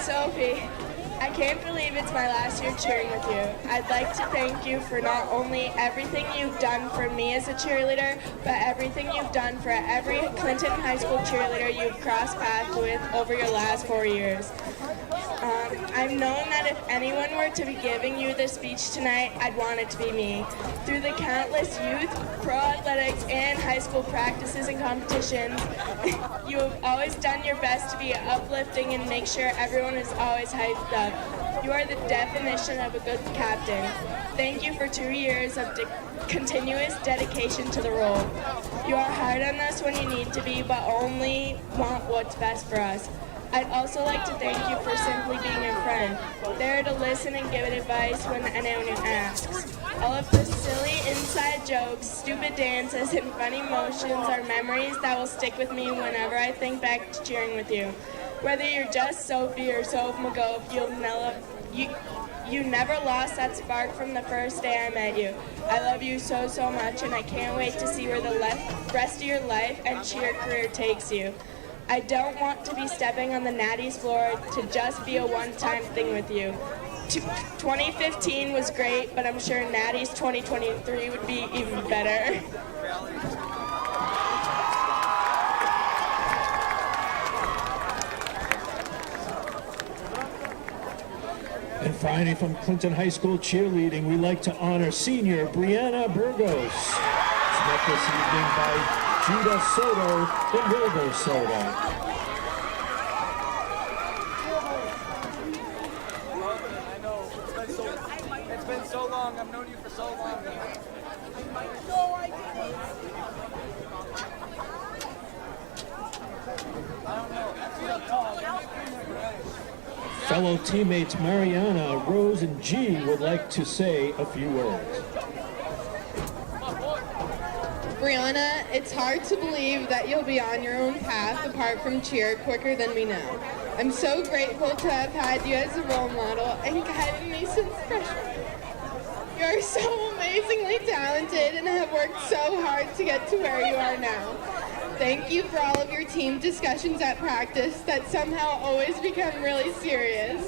Sophie, I can't believe it's my last year cheering with you. I'd like to thank you for not only everything you've done for me as a cheerleader, but everything you've done for every Clinton High School cheerleader you've crossed paths with over your last 4 years. I've known that if anyone were to be giving you this speech tonight, I'd want it to be me. Through the countless youth, pro athletics, and high school practices and competitions, you have always done your best to be uplifting and make sure everyone is always hyped up. You are the definition of a good captain. Thank you for 2 years of continuous dedication to the role. You are hard on us when you need to be, but only want what's best for us. I'd also like to thank you for simply being a friend, there to listen and give advice when anyone asks. All of the silly inside jokes, stupid dances, and funny motions are memories that will stick with me whenever I think back to cheering with you. Whether you're just Sophie or Soph McGove, you never lost that spark from the first day I met you. I love you so, so much, and I can't wait to see where the rest of your life and cheer career takes you. I don't want to be stepping on the Natty's floor to just be a one-time thing with you. 2015 was great, but I'm sure Natty's 2023 would be even better. And finally, from Clinton High School cheerleading, we like to honor senior Brianna Burgos. She's met this evening by Judah Soto and Wilbur Soto. It's been so long. I've known you for so long. Fellow teammates Mariana, Rose, and G would like to say a few words. Brianna, it's hard to believe that you'll be on your own path apart from cheer quicker than we know. I'm so grateful to have had you as a role model and guided me since freshman. You're so amazingly talented and have worked so hard to get to where you are now. Thank you for all of your team discussions at practice that somehow always become really serious.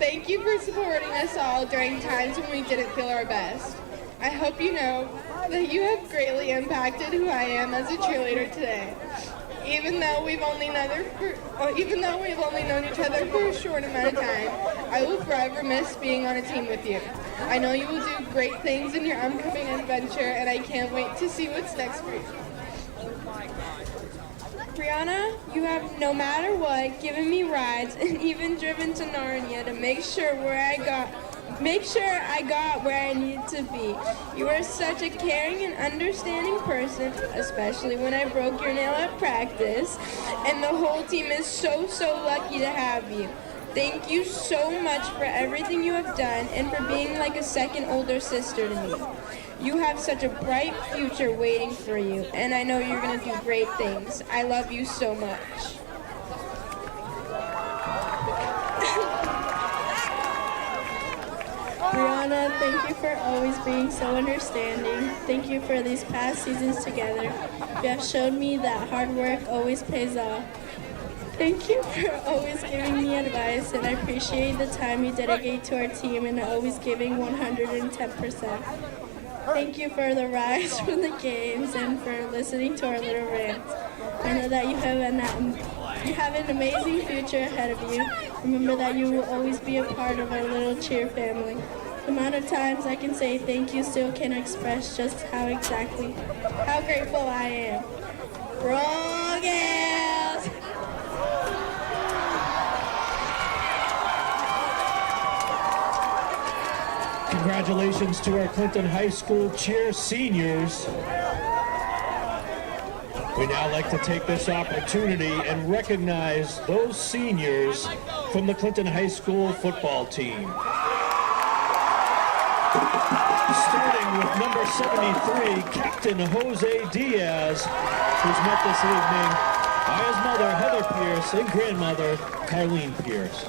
Thank you for supporting us all during times when we didn't feel our best. I hope you know that you have greatly impacted who I am as a cheerleader today. Even though we've only known each other for a short amount of time, I will forever miss being on a team with you. I know you will do great things in your upcoming adventure, and I can't wait to see what's next for you. Brianna, you have, no matter what, given me rides and even driven to Narnia to make sure I got where I needed to be. You are such a caring and understanding person, especially when I broke your nail at practice, and the whole team is so lucky to have you. Thank you so much for everything you have done and for being like a second older sister to me. You have such a bright future waiting for you, and I know you're going to do great things. I love you so much. Brianna, thank you for always being so understanding. Thank you for these past seasons together. You have shown me that hard work always pays off. Thank you for always giving me advice, and I appreciate the time you dedicate to our team and always giving 110%. Thank you for the rides from the games and for listening to our little rants. I know that you have an amazing future ahead of you. Remember that you will always be a part of our little cheer family. The amount of times I can say thank you still can't express just how grateful I am. Roll Gals! Congratulations to our Clinton High School cheer seniors. We now like to take this opportunity and recognize those seniors from the Clinton High School football team. Starting with number 73, Captain Jose Diaz, who's met this evening by his mother, Heather Pierce, and grandmother, Carlene Pierce.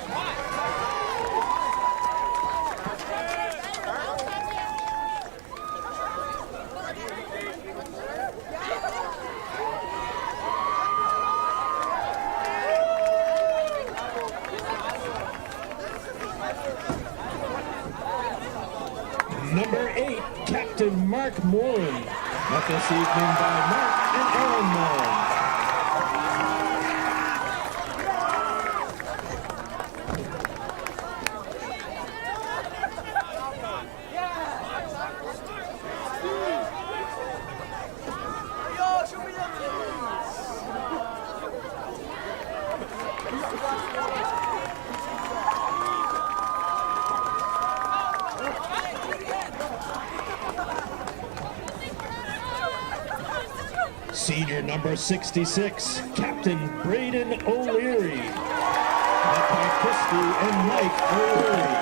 Number 8, Captain Mark Moran, met this evening by Mark and Aaron Moran. Senior number 66, Captain Braden O'Leary, met by Christy and Mike O'Leary.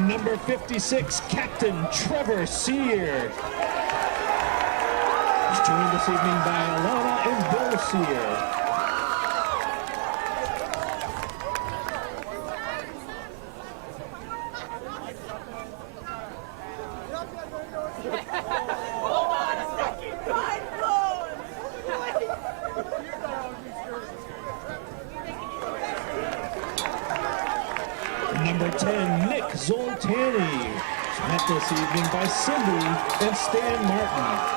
Number 56, Captain Trevor Sear. He's joined this evening by Alana and Bill Sear. Zoltani, met this evening by Cindy and Stan Martin.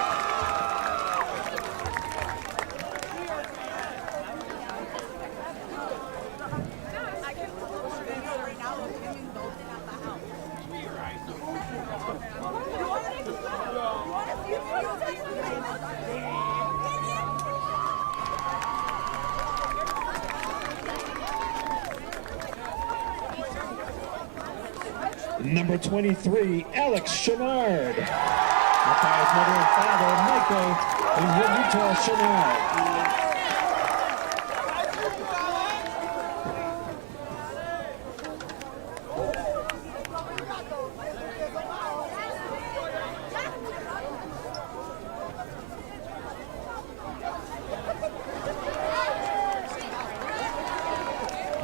Number 23, Alex Chenard. Up by his mother and father, Michael and Renita Chenard.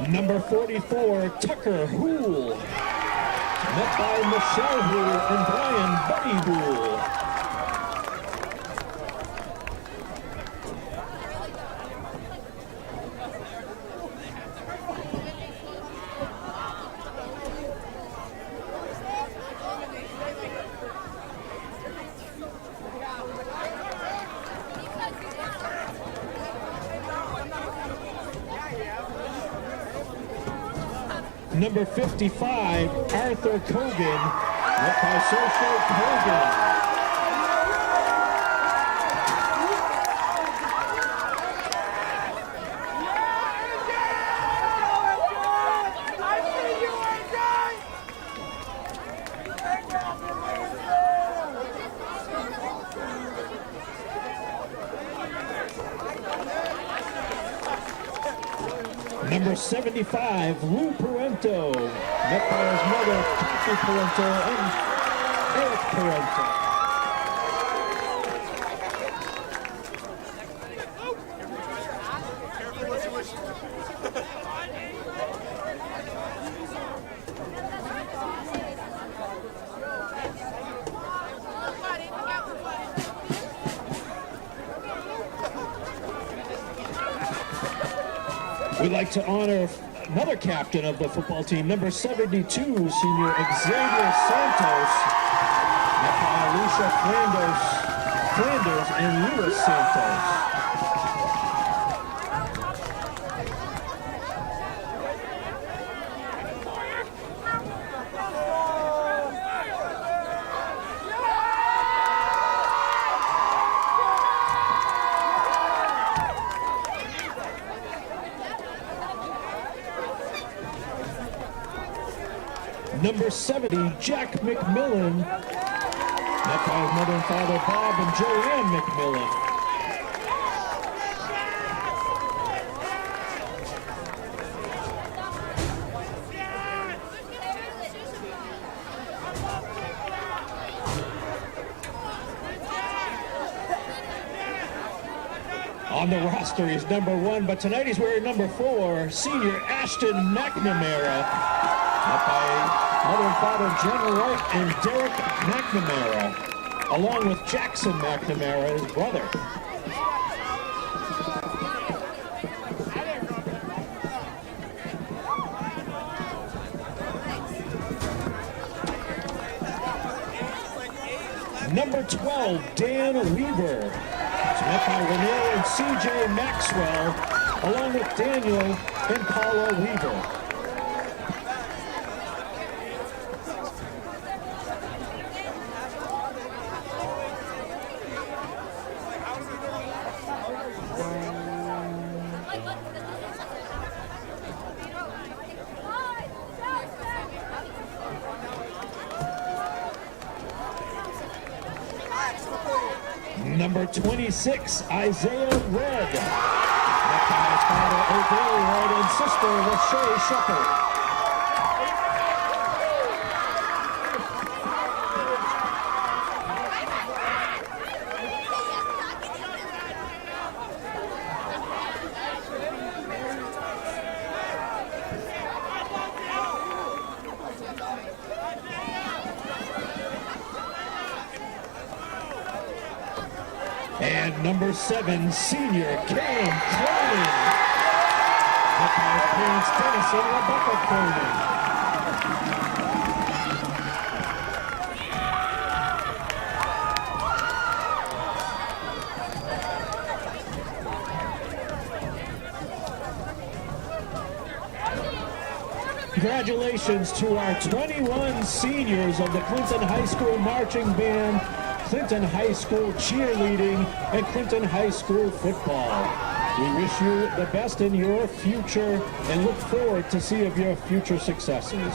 Number 44, Tucker Houle. Met by Michelle Houle and Brian Buddy Houle. Number 55, Arthur Cogan, met by Social Cogan. Number 75, Lou Parento, met by his mother, Kathy Parento, and Eric Parento. We'd like to honor another captain of the football team, number 72, senior Xavier Santos, met by Alicia Flanders and Lewis Santos. Number 70, Jack McMillan, met by his mother and father, Bob and Joanne McMillan. On the roster is number 1, but tonight he's wearing number 4, senior Ashton McNamara, met by mother and father, Jen Wright and Derek McNamara, along with Jackson McNamara, his brother. Number 12, Dan Weaver. It's met by Renee and CJ Maxwell, along with Daniel and Paula Weaver. Number 26, Isaiah Red, met by his father, O'Gary Red, and sister, Lachey Shepard. And number 7, senior Cam Cronin, met by his parents, Dennis and Rebecca Cronin. Congratulations to our 21 seniors of the Clinton High School Marching Band, Clinton High School Cheerleading, and Clinton High School Football. We wish you the best in your future and look forward to see of your future successes.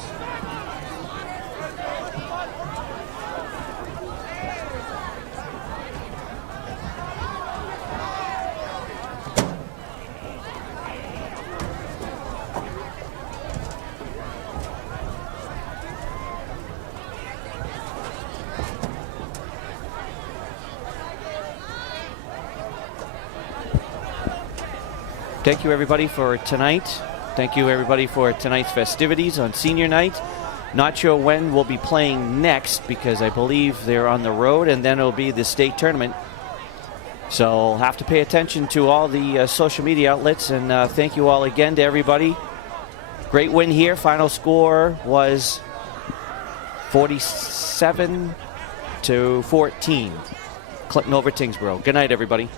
Thank you, everybody, for tonight. Thank you, everybody, for tonight's festivities on senior night. Not sure when we'll be playing next because I believe they're on the road, and then it'll be the state tournament. So have to pay attention to all the social media outlets, and thank you all again to everybody. Great win here. Final score was 47-14. Clinton over Tyngsbrough. Good night, everybody.